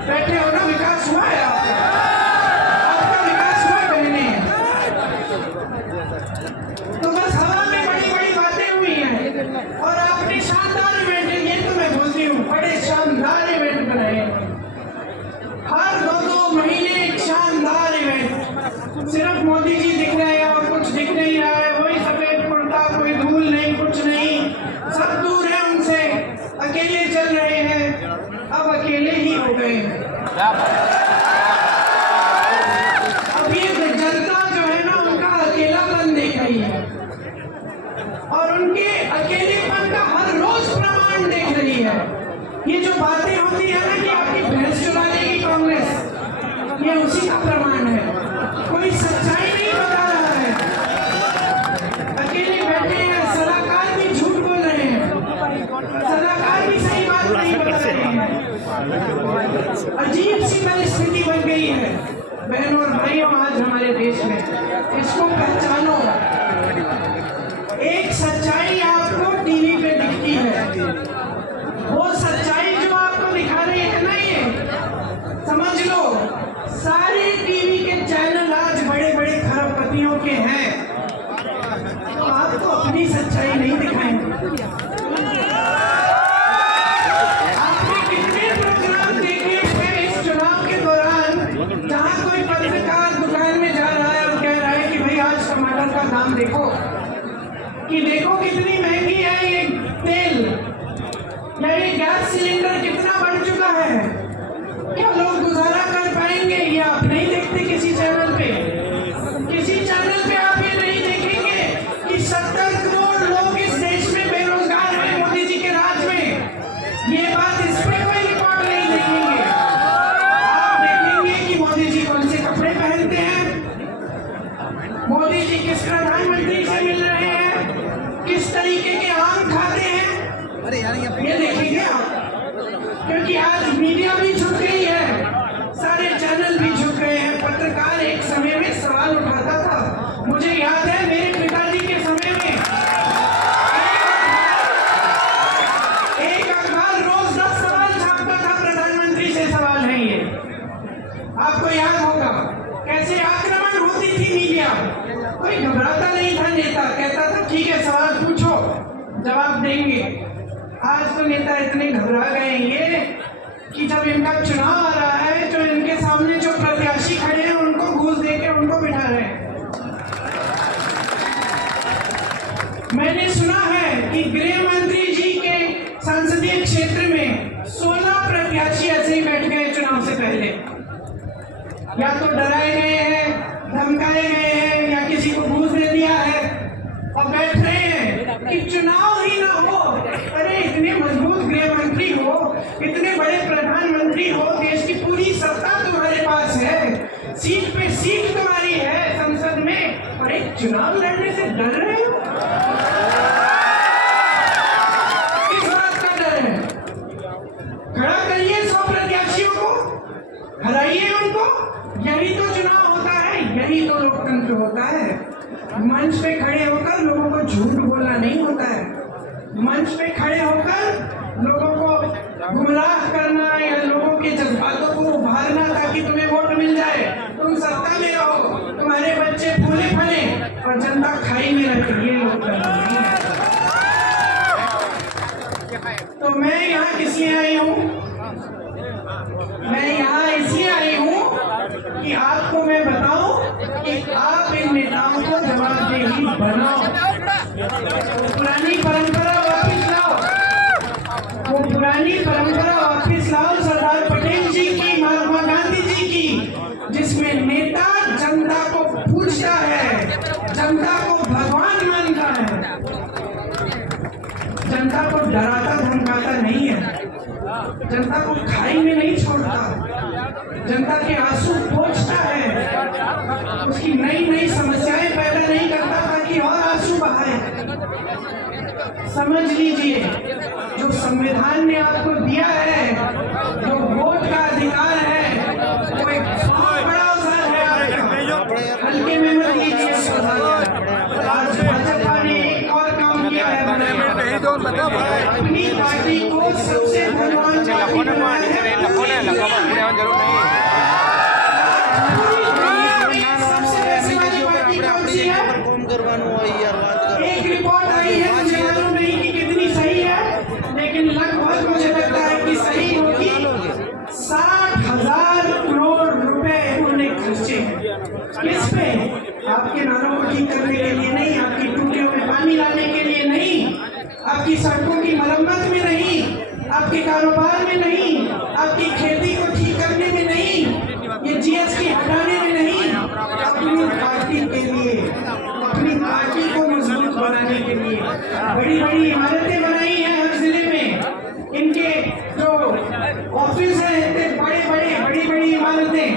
बैठे हो ना, विकास हुआ है आपका विकास हुआ कहने। तो बस हवा में बड़ी बड़ी बातें हुई हैं और आपने शानदार इवेंट, ये तो मैं बोलती हूँ, बड़े शानदार इवेंट बनाए। हर 2-2 महीने एक शानदार इवेंट। सिर्फ मोदी जी दिख रहे हैं और कुछ दिख नहीं रहा है, वही सफेद कुर्ता, कोई धूल नहीं, कुछ नहीं, सब दूर है उनसे, अकेले चल रहे हैं। अब अकेले ही हो गए। अब आपके अकेलेपन का हर रोज प्रमाण देख रही है। ये जो बातें होती है ना कि आपकी भैंस चुरा लेगी कांग्रेस, ये उसी का प्रमाण है। कोई सच्चाई नहीं बता रहा है, अकेले बैठे हैं, सलाहकार भी झूठ बोल रहे हैं, सलाहकार भी सही बात नहीं बता रहे हैं। अजीब सी परिस्थिति बन गई है बहनों और भाइयों आज हमारे देश में। इसको पहचानो। एक सच्चाई आपको टीवी पे दिखती है, वो सच्चाई जो आपको दिखा रही है ना, ये समझ लो सारे टीवी के चैनल आज बड़े बड़े खरबपतियों के हैं, तो आपको अपनी सच्चाई नहीं दिखाएंगे। आपने कितने प्रोग्राम देखे हैं इस चुनाव के दौरान जहां कोई पत्रकार दुकान में जा रहा है और कह रहा है कि भाई आज टमाटर का दाम देखो, कि देखो कितनी महंगी है ये तेल या ये गैस सिलेंडर कितना बढ़ चुका है, क्या लोग गुजारा कर पाएंगे? ये आप नहीं देखते किसी चैनल पे। किसी चैनल पे आप ये नहीं देखेंगे कि 70 करोड़ लोग इस देश में बेरोजगार हैं मोदी जी के राज में। ये बात इस पे कोई रिकॉर्ड नहीं देखेंगे। आप देखेंगे कि मोदी जी कौन से कपड़े पहनते हैं, मोदी जी किस प्रधानमंत्री से मिल रहे हैं, किस तरीके के आम खाते हैं, ये देखेंगे आप। क्योंकि आज मीडिया भी झुक गई है, सारे चैनल भी झुक गए हैं। पत्रकार एक समय में सवाल उठाता था, मुझे याद है मेरे पिताजी के समय में एक अखबार रोज 10 सवाल छापता था, प्रधानमंत्री से सवाल है ये, आपको याद होगा कैसे आक्रमण होती थी मीडिया। कोई घबराता नहीं था, नेता कहता था ठीक है सवाल पूछो जवाब देंगे। आज तो नेता इतने घबरा गए ये कि जब इनका चुनाव आ रहा है तो इनके सामने जो प्रत्याशी खड़े हैं उनको घूस देके उनको बिठा रहे हैं। मैंने सुना है कि गृह मंत्री जी के संसदीय क्षेत्र में 16 प्रत्याशी ऐसे ही बैठ गए चुनाव से पहले, या तो डराए गए हैं, धमकाए गए हैं, या किसी को घूस दे दिया है और बैठ रहे हैं कि चुनाव ही ना हो। अरे इतने मजबूत गृह मंत्री हो, इतने बड़े प्रधानमंत्री हो, देश की पूरी सत्ता तुम्हारे पास है, सीट पे सीट तुम्हारी है संसद में, और एक चुनाव लड़ने से डर रहे हो? किस बात का डर है? खड़ा करिए 100 प्रत्याशियों को, हराइए उनको। यही तो चुनाव होता है, यही तो लोकतंत्र होता है। मंच पे खड़े होकर लोगों को झूठ बोलना नहीं होता है, मंच पे खड़े होकर लोगों को गुमराह करना या लोगों के जज्बातों को उभारना ताकि तुम्हें वोट मिल जाए, तुम सत्ता में रहो, तुम्हारे बच्चे फूले फले और जनता खाई में रहे। ये लोकतंत्र नहीं है। तो मैं यहाँ किस लिए आई हूँ? मैं यहाँ इसलिए आई हूँ कि आपको मैं बताऊं कि आप इन नेताओं को जवाबदेही बनाओ, पुरानी परंपरा वापस लाओ, वो पुरानी परंपरा वापस लाओ सरदार पटेल जी की, महात्मा गांधी जी की, जिसमें नेता जनता को पूछता है, जनता को भगवान मानता है, जनता को डराता धमकाता नहीं है, जनता को खाई में नहीं छोड़ता, जनता के आंसू पोंछता है, उसकी नई नई समस्याएं पैदा नहीं करता ताकि और आंसू बहाए। समझ लीजिए जो संविधान ने आपको दिया है, जो वोट का अधिकार है, वो एक बहुत बड़ा अवसर है आपका, हल्के में मत लीजिए। आज भाजपा ने एक और काम किया है, अपनी पार्टी को सबसे धनवान पार्टी बनाया है। एक रिपोर्ट आई है, मुझे मालूम नहीं कि कितनी सही है, लेकिन लगभग मुझे लगता है कि सही होगी। 60,000 करोड़ रुपए उन्होंने खर्चे किस पे? आपके नालों को ठीक करने के लिए नहीं, आपकी टूटियों में पानी लाने के लिए नहीं, आपकी सड़कों की मरम्मत में नहीं, आपके कारोबार में नहीं, आपकी खेती को ठीक करने में नहीं, ये जीएसटी हटाने में नहीं, अपनी पार्टी के लिए, अपनी पार्टी को मजबूत बनाने के लिए बड़ी बड़ी इमारतें बनाई हैं हर जिले में। इनके जो ऑफिस है इतने बड़ी इमारतें,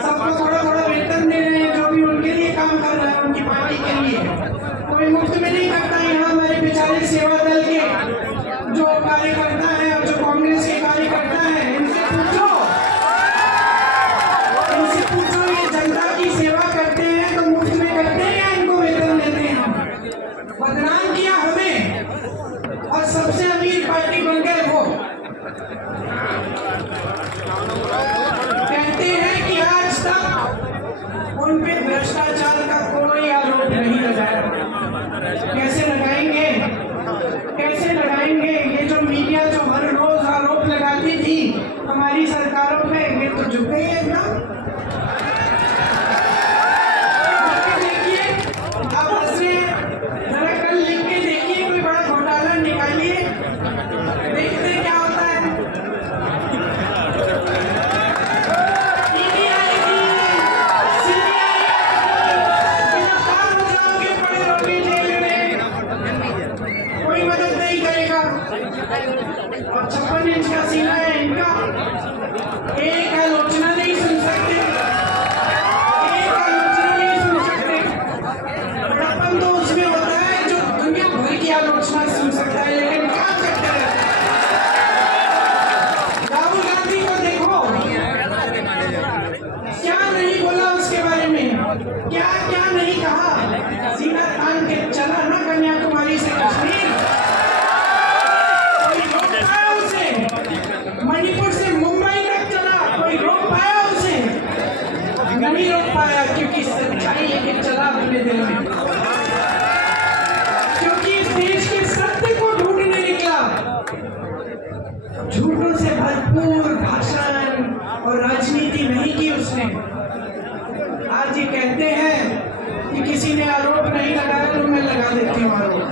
सबको थोड़ा थोड़ा वेतन दे रहे हैं, जो भी उनके लिए काम कर रहा है उनकी पार्टी के लिए। कोई मुफ्त में नहीं करता। यहाँ हमारे बेचारे सेवा दल के जो कार्यकर्ता है और जो कांग्रेस के कार्यकर्ता है, इनसे पूछो ये जनता की सेवा करते हैं तो मुफ्त में करते हैं या इनको वेतन देते हैं? बदनाम किया हमें और सबसे अमीर पार्टी बन गए वो। कहते हैं कि आज तक उन पे भ्रष्टाचार का कोई आरोप नहीं लगाया। कैसे लगाएंगे? कैसे लगाएंगे? ये जो मीडिया जो हर रोज आरोप लगाती थी हमारी सरकारों पे, ये तो झुके ही ना। देखिए आप हंस रहे हैं, जरा कल लिख के देखिए कोई बड़ा घोटाला निकालिए, देखते क्या होता है। कोई मदद नहीं करेगा। और 56 इंच का सीना है इनका, एक आलोचना नहीं सुन सकते, एक आलोचना नहीं सुन सकते। बड़ापन तो उसमें होता है जो दुनिया भर की आलोचना सुन सकता है, लेकिन काम करते हैं। राहुल गांधी को देखो, क्या नहीं बोला उसके बारे में, क्या क्या नहीं कहा। सीना तान के चला ना कन्याकुमारी से कश्मीर, कोई रोक पाया उसे? मणिपुर से मुंबई तक चला, कोई रोक पाया उसे? नहीं रोक पाया, क्योंकि सच्चाई लेके चला अपने दिल में, क्योंकि इस देश के सत्य को ढूंढने निकला। झूठों से भरपूर भाषण और राजनीति नहीं की उसने। आज ये कहते हैं कि किसी ने आरोप नहीं लगाया तो मैं लगा देती हूँ आरोप।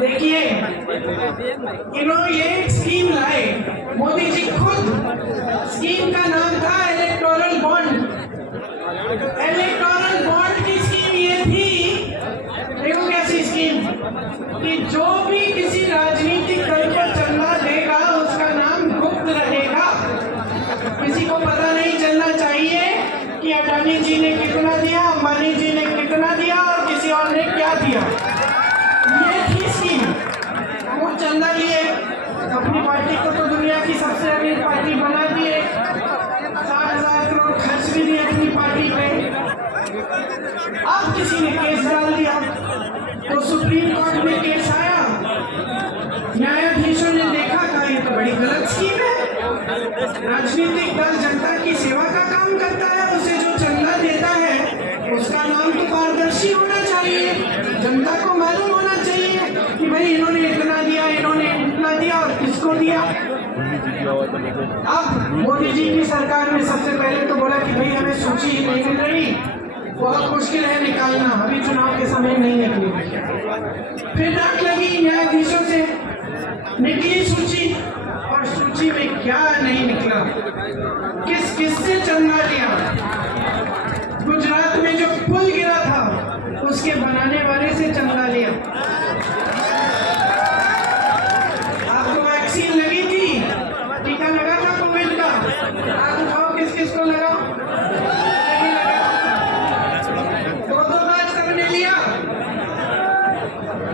देखिए इन्होंने ये एक स्कीम लाए, मोदी जी खुद। स्कीम का नाम था इलेक्टोरल बॉन्ड। इलेक्टोरल बॉन्ड की स्कीम ये थी, देखो कैसी स्कीम, कि जो भी किसी राजनीतिक दल को चंदा देगा उसका नाम गुप्त रहेगा। किसी को पता नहीं चलना चाहिए कि अडानी जी ने कितना दिया, अंबानी जी ने कितना दिया और किसी और ने क्या दिया। ये थी स्कीम। वो चंदा लिए, अपनी पार्टी को तो दुनिया की सबसे अमीर पार्टी बना दिए, 60,000 करोड़ खर्च भी दिए अपनी पार्टी पे। अब किसी ने केस डाल दिया, तो सुप्रीम कोर्ट में केस आया, न्यायाधीशों ने देखा, कहा ये तो बड़ी गलत स्कीम है। राजनीतिक दल जनता की सेवा का काम करता है, उसे जो चंदा देता है उसका नाम तो पारदर्शी होना चाहिए, जनता को मालूम होना चाहिए कि भाई इन्होंने इतना दिया, इन्होंने इतना दिया और किसको दिया। अब मोदी जी की सरकार ने सबसे पहले तो बोला कि भाई हमें सूची ही नहीं मिल रही, बहुत मुश्किल है निकालना, अभी चुनाव के समय नहीं निकली। फिर डांट लगी न्यायाधीशों से, निकली सूची, और सूची में क्या नहीं निकला, किस किस से चंदा लिया। गुजरात में जो पुल गिरा था उसके बनाने वाले से चंदा लिया। आपको वैक्सीन लगी थी, टीका लगा था कोविड का, आप बताओ किस किस को लगा? नहीं लगा। 2-2 बैच सबने लिया,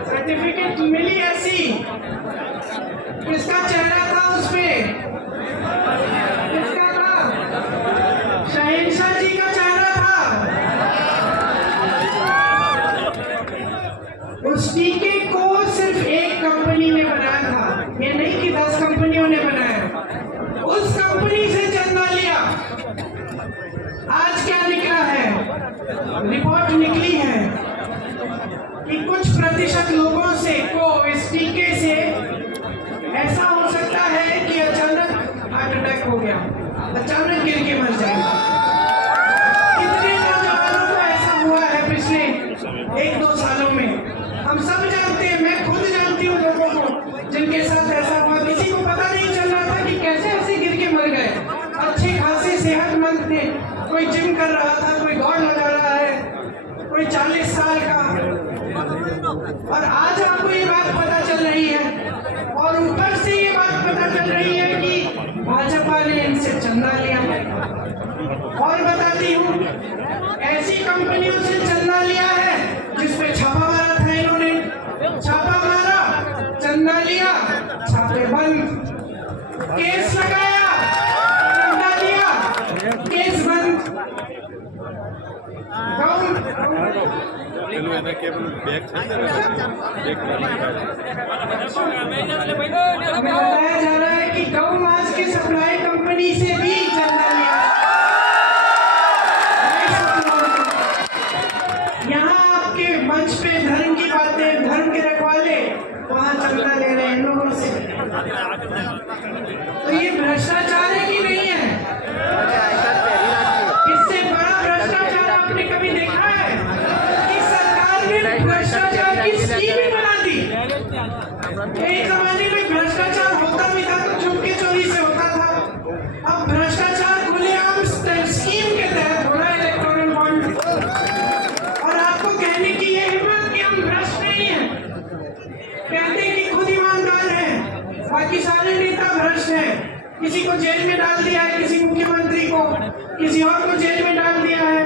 सर्टिफिकेट मिली ऐसी। किसका चेहरा था उस पे? किसका था? शहंशाह जी का चेहरा था। उस टीके को सिर्फ एक कंपनी ने बनाया था, ये नहीं कि 10 कंपनियों ने बनाया। उस कंपनी से चंदा लिया। आज क्या निकला है? रिपोर्ट निकली है कि कुछ प्रतिशत लोगों से को इस टीके से ऐसा हो सकता है कि अचानक हार्ट अटैक हो गया, अचानक गिर के मर जाएगा। कितने नौजवानों को ऐसा हुआ है पिछले 1-2 सालों में? हम सब जानते हैं, मैं खुद जानती हूँ लोगों को जिनके साथ ऐसा हुआ। किसी को पता नहीं चल रहा था कि कैसे ऐसे गिर के मर गए। अच्छे खासे सेहतमंद थे, कोई जिम कर रहा था, कोई दौड़ लगा रहा है, कोई 40 साल का પેલું એને કેબલ બેગ છે ને બેગ हमें बताया जा रहा है कि गौ मांस की सप्लाई कंपनी से भी चंदा लिया। यहाँ आपके मंच पे धर्म की बातें, धर्म के रखवाले वहाँ चंदा ले रहे हैं लोगों से। तो ये भ्रष्टाचार है कि नहीं है? इससे बड़ा भ्रष्टाचार आपने कभी देखा है? कि सरकार ने भ्रष्टाचार की स्कीम ही बना दी। एक जमाने में भ्रष्टाचार होता भी था तो चुपके चोरी से होता था। अब भ्रष्टाचार खुलेआम स्कीम के तहत हो रहा है इलेक्टोरल बॉन्ड। और आपको कहने की ये हिम्मत कि हम भ्रष्ट नहीं हैं। कहते हैं कि खुद ईमानदार हैं, बाकी सारे नेता भ्रष्ट हैं। किसी को जेल में डाल दिया है, किसी मुख्यमंत्री को, किसी और को जेल में डाल दिया है।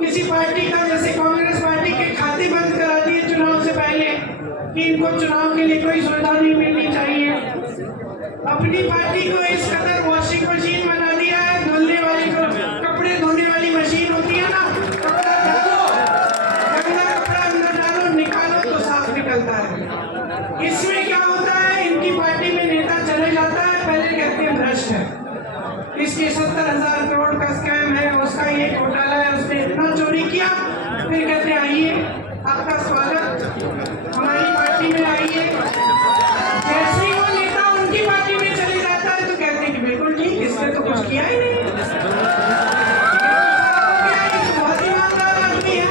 किसी पार्टी का, जैसे कांग्रेस पार्टी के खाते बंद करा दिए चुनाव से पहले कि इनको चुनाव के लिए कोई सुविधा नहीं मिलनी चाहिए। अपनी पार्टी को इस कदर वॉशिंग मशीन बना दिया है, धुलने वाली कपड़े धोने वाली मशीन होती है ना, कपड़ा धो, गंदा कपड़ा अंदर डालो, निकालो तो साफ निकलता है। इसमें क्या होता है, इनकी पार्टी में नेता चले जाता है, पहले कहते हैं भ्रष्ट है, इसके 70,000 करोड़ का स्कैम है, उसका ये घोटाला है, उसने इतना चोरी किया। फिर कहते हैं आइए, आपका स्वागत, हमारी पार्टी में आइए। जैसे ही वो नेता उनकी पार्टी में चले जाता है तो कहते हैं कि बिल्कुल ठीक, इसने तो कुछ किया ही नहीं, बहुत ईमानदार आदमी है।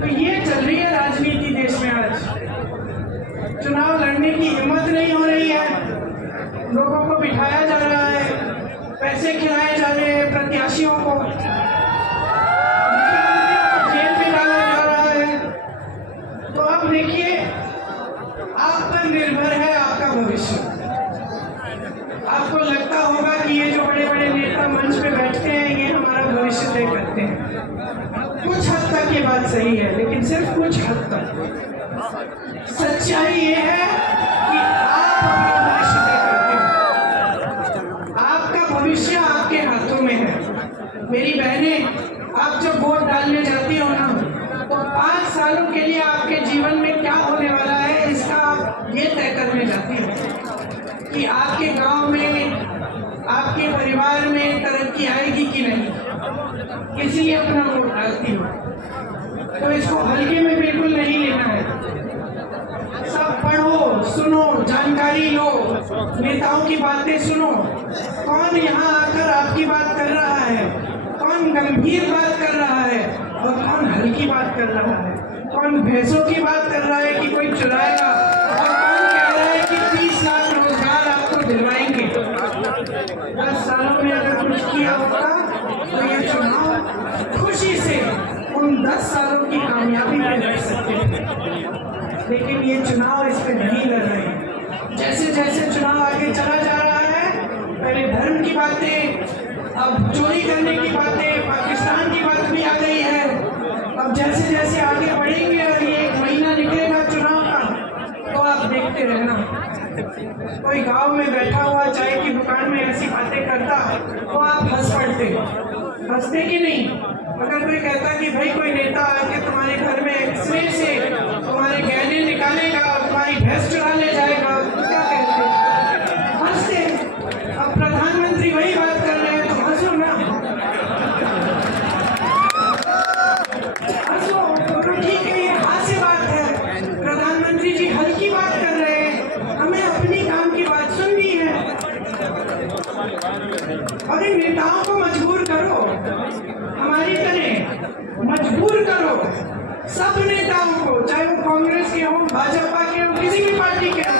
तो ये चल रही है राजनीति देश में आज। चुनाव लड़ने की हिम्मत नहीं हो रही है, लोगों को बिठाया जा रहा है, पैसे खिलाए जा रहे हैं प्रत्याशियों को, जेल में डाला जा रहा है। तो अब देखिए, आप पर निर्भर है आपका भविष्य। आपको लगता होगा कि ये जो बड़े बड़े नेता मंच पे बैठते हैं ये हमारा भविष्य तय करते हैं। कुछ हद तक ये बात सही है, लेकिन सिर्फ कुछ हद तक। सच्चाई ये है कि आप अपना भविष्य तय करते हैं। आपका भविष्य आपके हाथों में है। मेरी बहनें, आप जब वोट डालने जाती हो ना, तो 5 सालों के लिए आपके जीवन में क्या होने वाला है इसका आप ये तय करने जाती हो कि आपके गांव में, आपके परिवार में तरक्की आएगी कि नहीं, इसलिए अपना वोट डालती हो। तो इसको हल्के में बिल्कुल नहीं लेना है। सब पढ़ो, सुनो, जानकारी लो, नेताओं की बातें सुनो, कौन यहाँ आकर आपकी बात कर रहा है, कौन गंभीर बात कर रहा है और कौन हल्की बात कर रहा है, कौन भैंसों की बात कर रहा है कि कोई चुराएगा और कौन कह रहा है कि 30 लाख रोजगार आपको दिलवाएंगे। 10 सालों में अगर कुछ किया होगा तो ये चुनाव खुशी से उन 10 सालों की कामयाबी में लड़ सकते हैं, लेकिन ये चुनाव इस पे नहीं लड़ रहे हैं। जैसे जैसे चुनाव आगे चला जा रहा है, पहले धर्म की बातें, अब चोरी करने की बातें, पाकिस्तान की बात भी आ गई है। अब जैसे जैसे आगे बढ़ेंगे और ये 1 महीना निकलेगा चुनाव का, तो आप देखते रहना। कोई गांव में बैठा हुआ चाय की दुकान में ऐसी बातें करता तो आप हंस पड़ते, हंसते कि नहीं? अगर कोई कहता कि भाई कोई नेता आके तुम्हारे घर में एक्सरे से तुम्हारे गहने निकालेगा और तुम्हारी भैंस चुरा ले जाएगा, तो क्या कहते? हंसते। अब प्रधानमंत्री वही बात कर रहे हैं तो हंसो ना, हंसो। तो ठीक है, ये हास्य बात है। प्रधानमंत्री जी हल्की बात कर रहे हैं, हमें अपनी काम की बात सुननी है। और इन नेताओं को मजबूर करो, हमारी तरह मजबूर करो सब नेताओं को, चाहे वो कांग्रेस के हों, भाजपा के हों, किसी भी पार्टी के हों,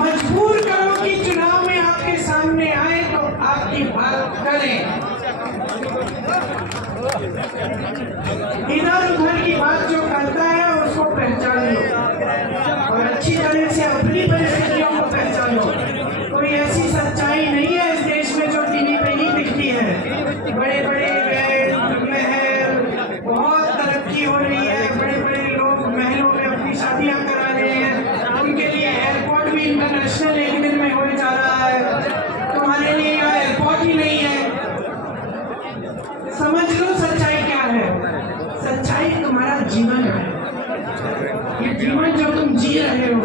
मजबूर करो कि चुनाव में आपके सामने आए तो आपकी बात करें। इधर उधर की बात जो करता है उसको पहचान लो और अच्छी तरह से अपनी परिस्थितियों को पहचानो। कोई ऐसी सच्चाई नहीं है इस देश में जो टीवी पे ही दिखती है। बड़े बड़े महल, बहुत तरक्की हो रही है, बड़े बड़े लोग महलों में अपनी शादियां करा रहे हैं, जीवन है। ये जीवन जो तुम जी रहे हो,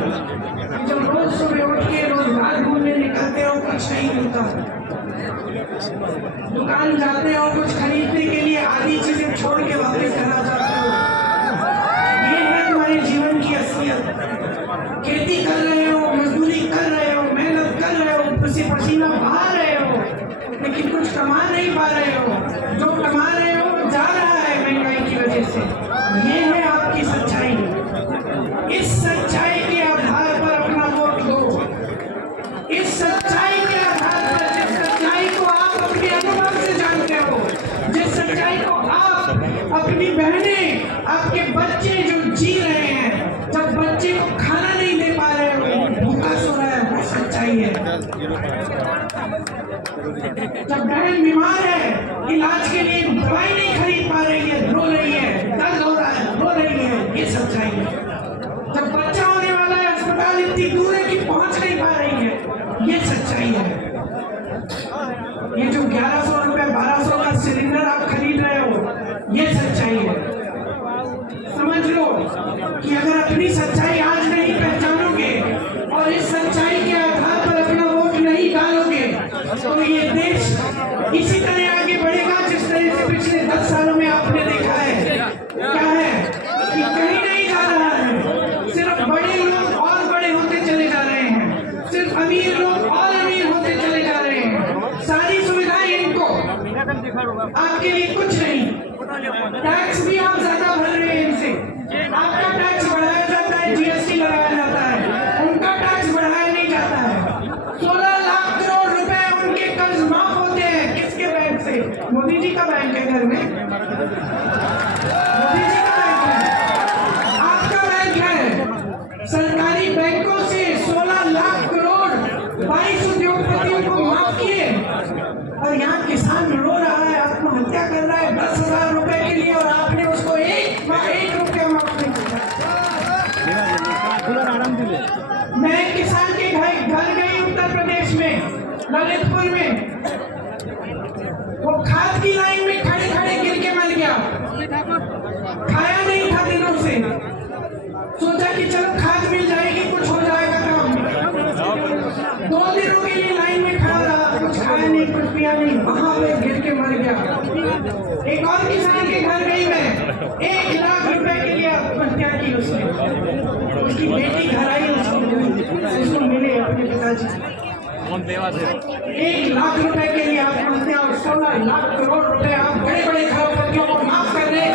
जब रोज सुबह उठ के रोजगार ढूंढने निकलते हो, कुछ नहीं मिलता, दुकान जाते हो कुछ खरीदने के लिए, आधी चीजें छोड़ के वापस घर आ जाते हो। ये है तुम्हारे जीवन की असलियत। खेती कर रहे हो, मजदूरी कर रहे हो, मेहनत कर रहे हो, पसीना बहा रहे हो, लेकिन कुछ कमा नहीं पा रहे हो। जो कमा रहे हो जा रहा है महंगाई की वजह से। ये है आपकी सच्चाई। इस सच्चाई के आधार पर अपना वोट दो। इस सच्चाई के आधार पर, जिस सच्चाई को आप अपने अनुभव से जानते हो, जिस सच्चाई को आप अपनी बहनें, आपके बच्चे जो जी रहे हैं, जब बच्चे को खाना नहीं दे पा रहे हो, भूखा सो रहा है, वो सच्चाई है। जब बहन बीमार है, इलाज के लिए दवाई नहीं खरीद पा रही है, रो रही है, दर्द हो रहा है, रो रही है, ये सच्चाई है। जब बच्चा होने वाला है, अस्पताल इतनी दूर है कि पहुंच नहीं पा रही है, ये सच्चाई है। ये जो 1100 रुपए 1200 का सिलेंडर आप खरीद रहे हो, ये सच्चाई है। समझ लो कि अगर अपनी सच्चाई आज नहीं पहचानोगे और इस सच्चाई के आधार पर अपना वोट नहीं डालोगे, तो ये देश इसी तरह आगे बढ़ेगा जिस तरह से पिछले 10 सालों में आपने देखा है। क्या है कि कहीं नहीं जा रहा है, सिर्फ बड़े लोग और बड़े होते चले जा रहे हैं, सिर्फ अमीर लोग और अमीर होते चले जा रहे हैं। सारी सुविधाएं इनको, आपके लिए कुछ नहीं। टैक्स भी आप ज्यादा भर रहे हैं इनसे, आपका टैक्स बढ़ाया जाता है, जीएसटी लगाया जाता है, उनका टैक्स बढ़ाया नहीं जाता है। 16 लाख करोड़ रुपए उनके कर्ज माफ होते हैं। किसके बैंक से? मोदी जी का बैंक है घर में, मोदी जी का बैंक है, आपका बैंक है। सरकारी बैंकों से 16 लाख करोड़ 22 उद्योगपतियों को माफ किए, और यहाँ किसान रो रहा है, आत्महत्या कर रहा है 10,000 रुपए के लिए, और आपने उसको एक रुपया माफ नहीं किया। मैं किसान के घर गई उत्तर प्रदेश में, ललितपुर में, वो खाद की लाइन में खड़े खड़े गिर के मर गया, खाया नहीं था दिनों से। सोचा कि चलो खाद मिल जाएगी, कुछ हो जाएगा काम। 2 दिनों के लिए लाइन में खड़ा रहा, कुछ खाया नहीं, कुछ पिया नहीं, वहां पे गिर के मर गया। एक और किसान के घर गई मैं, 1 लाख रुपए के लिए आत्महत्या की उसने। उसकी बेटी घर आई, उसको मिले अपने पिताजी, 1 लाख रुपए के लिए आत्महत्या, और 16 लाख करोड़ रुपए आप बड़े बड़े खरबपतियों को माफ कर रहे हैं।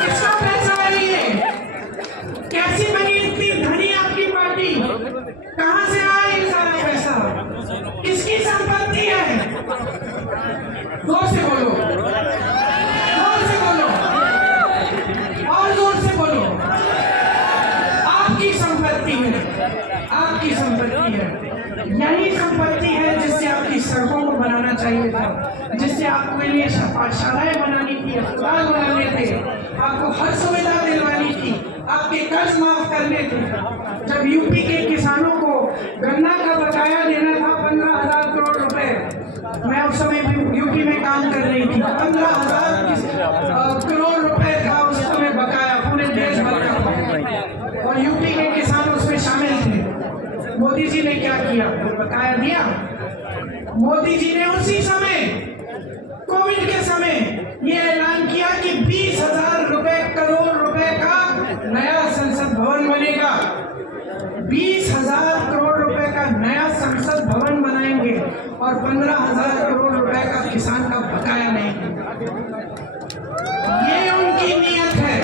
किसका पैसा है ये? कैसी बनी इतनी धनी आपकी पार्टी? कहां से आया ये सारा पैसा? किसकी संपत्ति है? जोर से बोलो, जोर से बोलो, और जोर से बोलो। आपकी संपत्ति है, आपकी संपत्ति है। यही संपत्ति है जिससे आपकी सड़कों को बनाना चाहिए था, जिससे आपके लिए शालाएं बनानी थी, अस्पताल बनाने थे, आपको हर सुविधा दिलवानी थी, आपके कर्ज माफ करने थे। जब यूपी के किसानों को गन्ना का बकाया देना था 15,000 करोड़ रुपए, मैं उस समय यूपी में काम कर रही थी, 15,000 करोड़ रुपए था उस समय बकाया, पूरे देश भर का, और यूपी के किसान उसमें शामिल थे। मोदी जी ने क्या किया? बकाया दिया। मोदी जी ने उसी समय, कोविड के समय, ये ऐलान किया कि 20,000 करोड़ रुपए का नया संसद भवन बनेगा। 20,000 करोड़ रुपए का नया संसद भवन बनाएंगे, और 15,000 करोड़ रुपए का किसान का बकाया नहीं। ये उनकी नीयत है।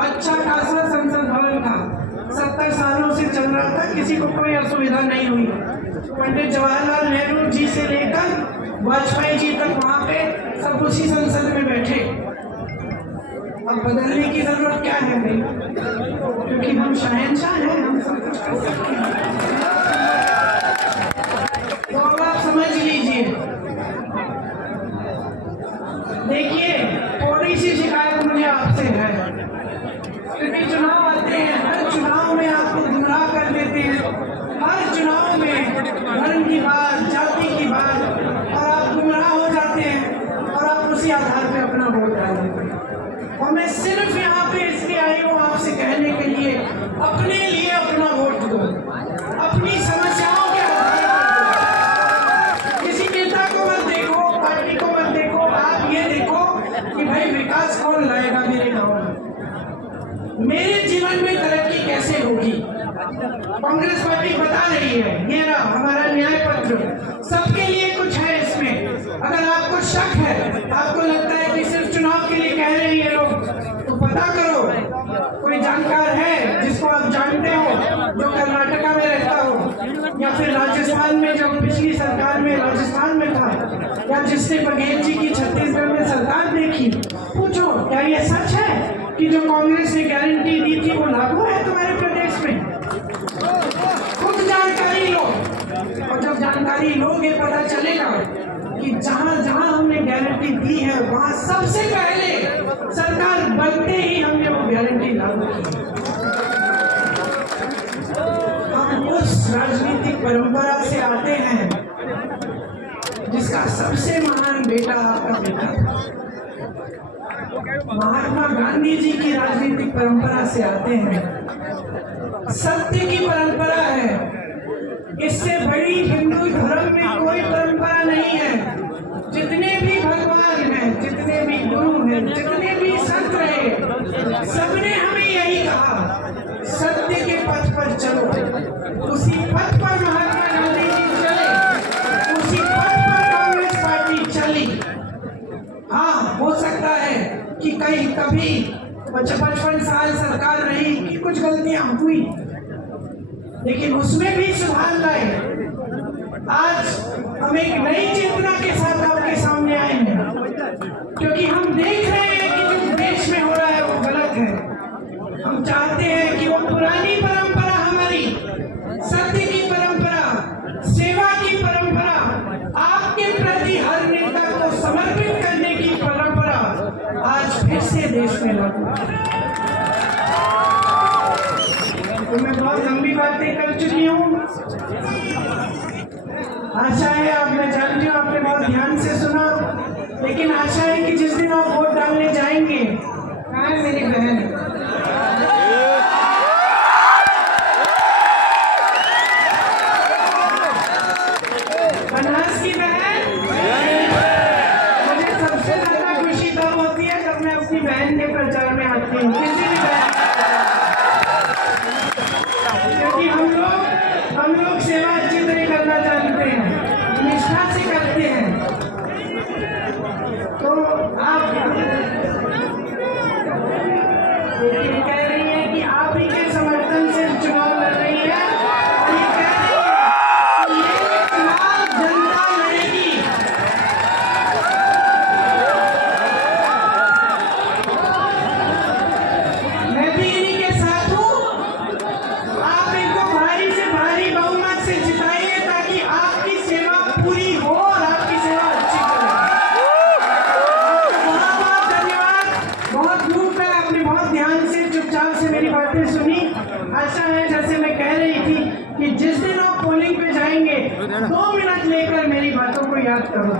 अच्छा खासा संसद भवन था, 70 सालों से चल रहा था, किसी को कोई असुविधा नहीं हुई। पंडित जवाहरलाल नेहरू जी से लेकर वाजपेयी जी तक वहां पे सब उसी संसद में बैठे। अब बदलने की जरूरत क्या है भाई? क्योंकि हम शहंशाह हैं, हम सब कुछ कर सकते हैं। तो अब आप समझ लीजिए। देखिए, थोड़ी सी शिकायत मुझे आपसे है, क्योंकि चुनाव आते हैं, हर चुनाव में आपको गुमराह कर देते हैं, हर चुनाव में धर्म की बात, जाति की बात, और आप गुमराह हो जाते हैं, और आप उसी आधार पे अपना वोट डालते हैं। और मैं सिर्फ यहाँ पे इसलिए आई हूँ आपसे कहने के लिए, अपने लिए अपना वोट दो, अपनी समस्याओं के आधार पर। किसी नेता को मत देखो, पार्टी को मत देखो, आप ये देखो कि भाई विकास कौन लाएगा मेरे गांव में, मेरे जीवन में तरक्की कैसे होगी। कांग्रेस पार्टी बता रही है, ये रहा हमारा न्याय पत्र, सबके लिए कुछ है इसमें। अगर आपको शक है, आपको लगता है कि सिर्फ चुनाव के लिए कह रहे हैं ये लोग, तो पता करो, कोई जानकार है जिसको आप जानते हो, जो कर्नाटका में रहता हो, या फिर राजस्थान में, जब पिछली सरकार में राजस्थान में था, या जिसने बघेल जी की छत्तीसगढ़ में सरकार देखी, पूछो क्या ये सच है कि जो कांग्रेस ने गारंटी दी थी वो लागू है तुम्हारे प्रदेश में। खुद जानकारी लो, और जब जानकारी लोगे पता चलेगा कि जहां जहां हमने गारंटी दी है वहां सबसे पहले सरकार बनते ही हमने वो गारंटी लागू की। हम उस राजनीतिक परंपरा से आते हैं जिसका सबसे महान बेटा आपका बेटा था। महात्मा गांधी जी की राजनीतिक परंपरा से आते हैं, सत्य की परंपरा है। इससे बड़ी हिंदू धर्म में कोई परंपरा नहीं है। जितने भी भगवान हैं, जितने भी गुरु हैं, जितने भी संत रहे, सबने हमें यही कहा, सत्य के पथ पर चलो। उसी पथ पर महात्मा गांधी जी चले, उसी पथ पर कांग्रेस पार्टी चली। हाँ, हो सकता है कि कहीं कभी 55 साल सरकार रही कि कुछ गलतियां हुई, लेकिन उसमें भी सुधार लाए। आज हम एक नई चेतना के साथ आपके सामने आए हैं, क्योंकि हम देख रहे हैं कि जो देश में हो रहा है वो गलत है। हम चाहते हैं कि वो पुरानी परंपरा हमारी, सत्य की परंपरा, सेवा की परंपरा, आपके प्रति हर नेता को समर्पित करने की परंपरा आज फिर से देश में लागू है। तो मैं बहुत लंबी बातें कर चुकी हूँ। आशा है आप, मैं जानती हूँ आपने बहुत ध्यान से सुना, लेकिन आशा है कि जिस दिन आप वोट डालने जाएंगे, कहाँ है मेरी बहन, अनाज की बहन, मुझे सबसे ज्यादा खुशी तब होती है जब मैं अपनी बहन के प्रचार में आती हूँ, किसी भी बहन, क्योंकि हम लोग सेवा अच्छी तरह करना जानते हैं, निष्ठा से करते हैं। तो आप कह रही हैं कि आप ही के समर्थन से चुनाव लड़ रही है, और ये कह रही है कि ये चुनाव जनता लड़ेगी। मैं भी इन्हीं के साथ हूँ। आप इनको भारी से भारी बहुमत से जिताइए ताकि आपकी सेवा पूरी हो और आपकी सेवा अच्छी करे। बहुत बहुत धन्यवाद। बहुत धूप है, आपने बहुत ध्यान से चुपचाप से मेरी बातें सुनी। आशा है, जैसे मैं कह रही थी, कि जिस दिन आप पोलिंग पे जाएंगे 2 मिनट लेकर मेरी बातों को याद करो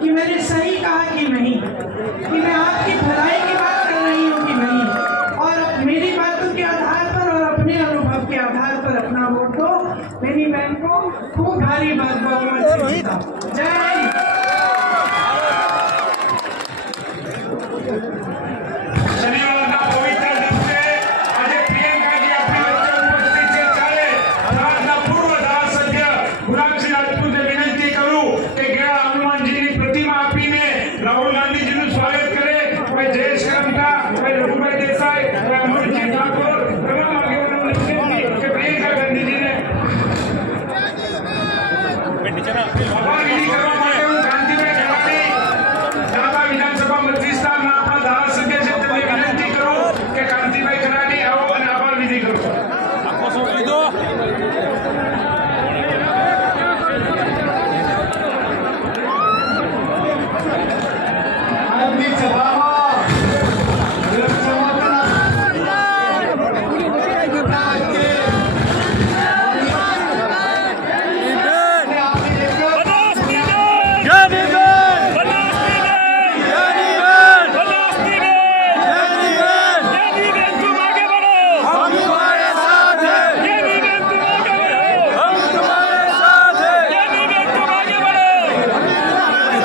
कि मैंने सही कहा कि नहीं, कि मैं आपकी भलाई की बात कर रही हूँ कि नहीं, और मेरी बातों के आधार पर और अपने अनुभव के आधार पर अपना वोट दो। मेरी बहन को खूब भारी बहुमत से जीता। जय हिंद। શનિવારના પવિત્ર દિવસે આજે પ્રિયંકાજી આપણી વચ્ચે ઉપસ્થિત છે, ત્યારે ગુજરાતના પૂર્વ ધારાસભ્ય ગુલાબસિંહ રાજપૂતે વિનંતી કરું કે ગયા હનુમાનજીની પ્રતિમા આપીને રાહુલ ગાંધીજીનું સ્વાગત કરે। કોઈ જયેશ કરમઠા, કોઈ રઘુભાઈ દેસાઈ, કોઈ અમર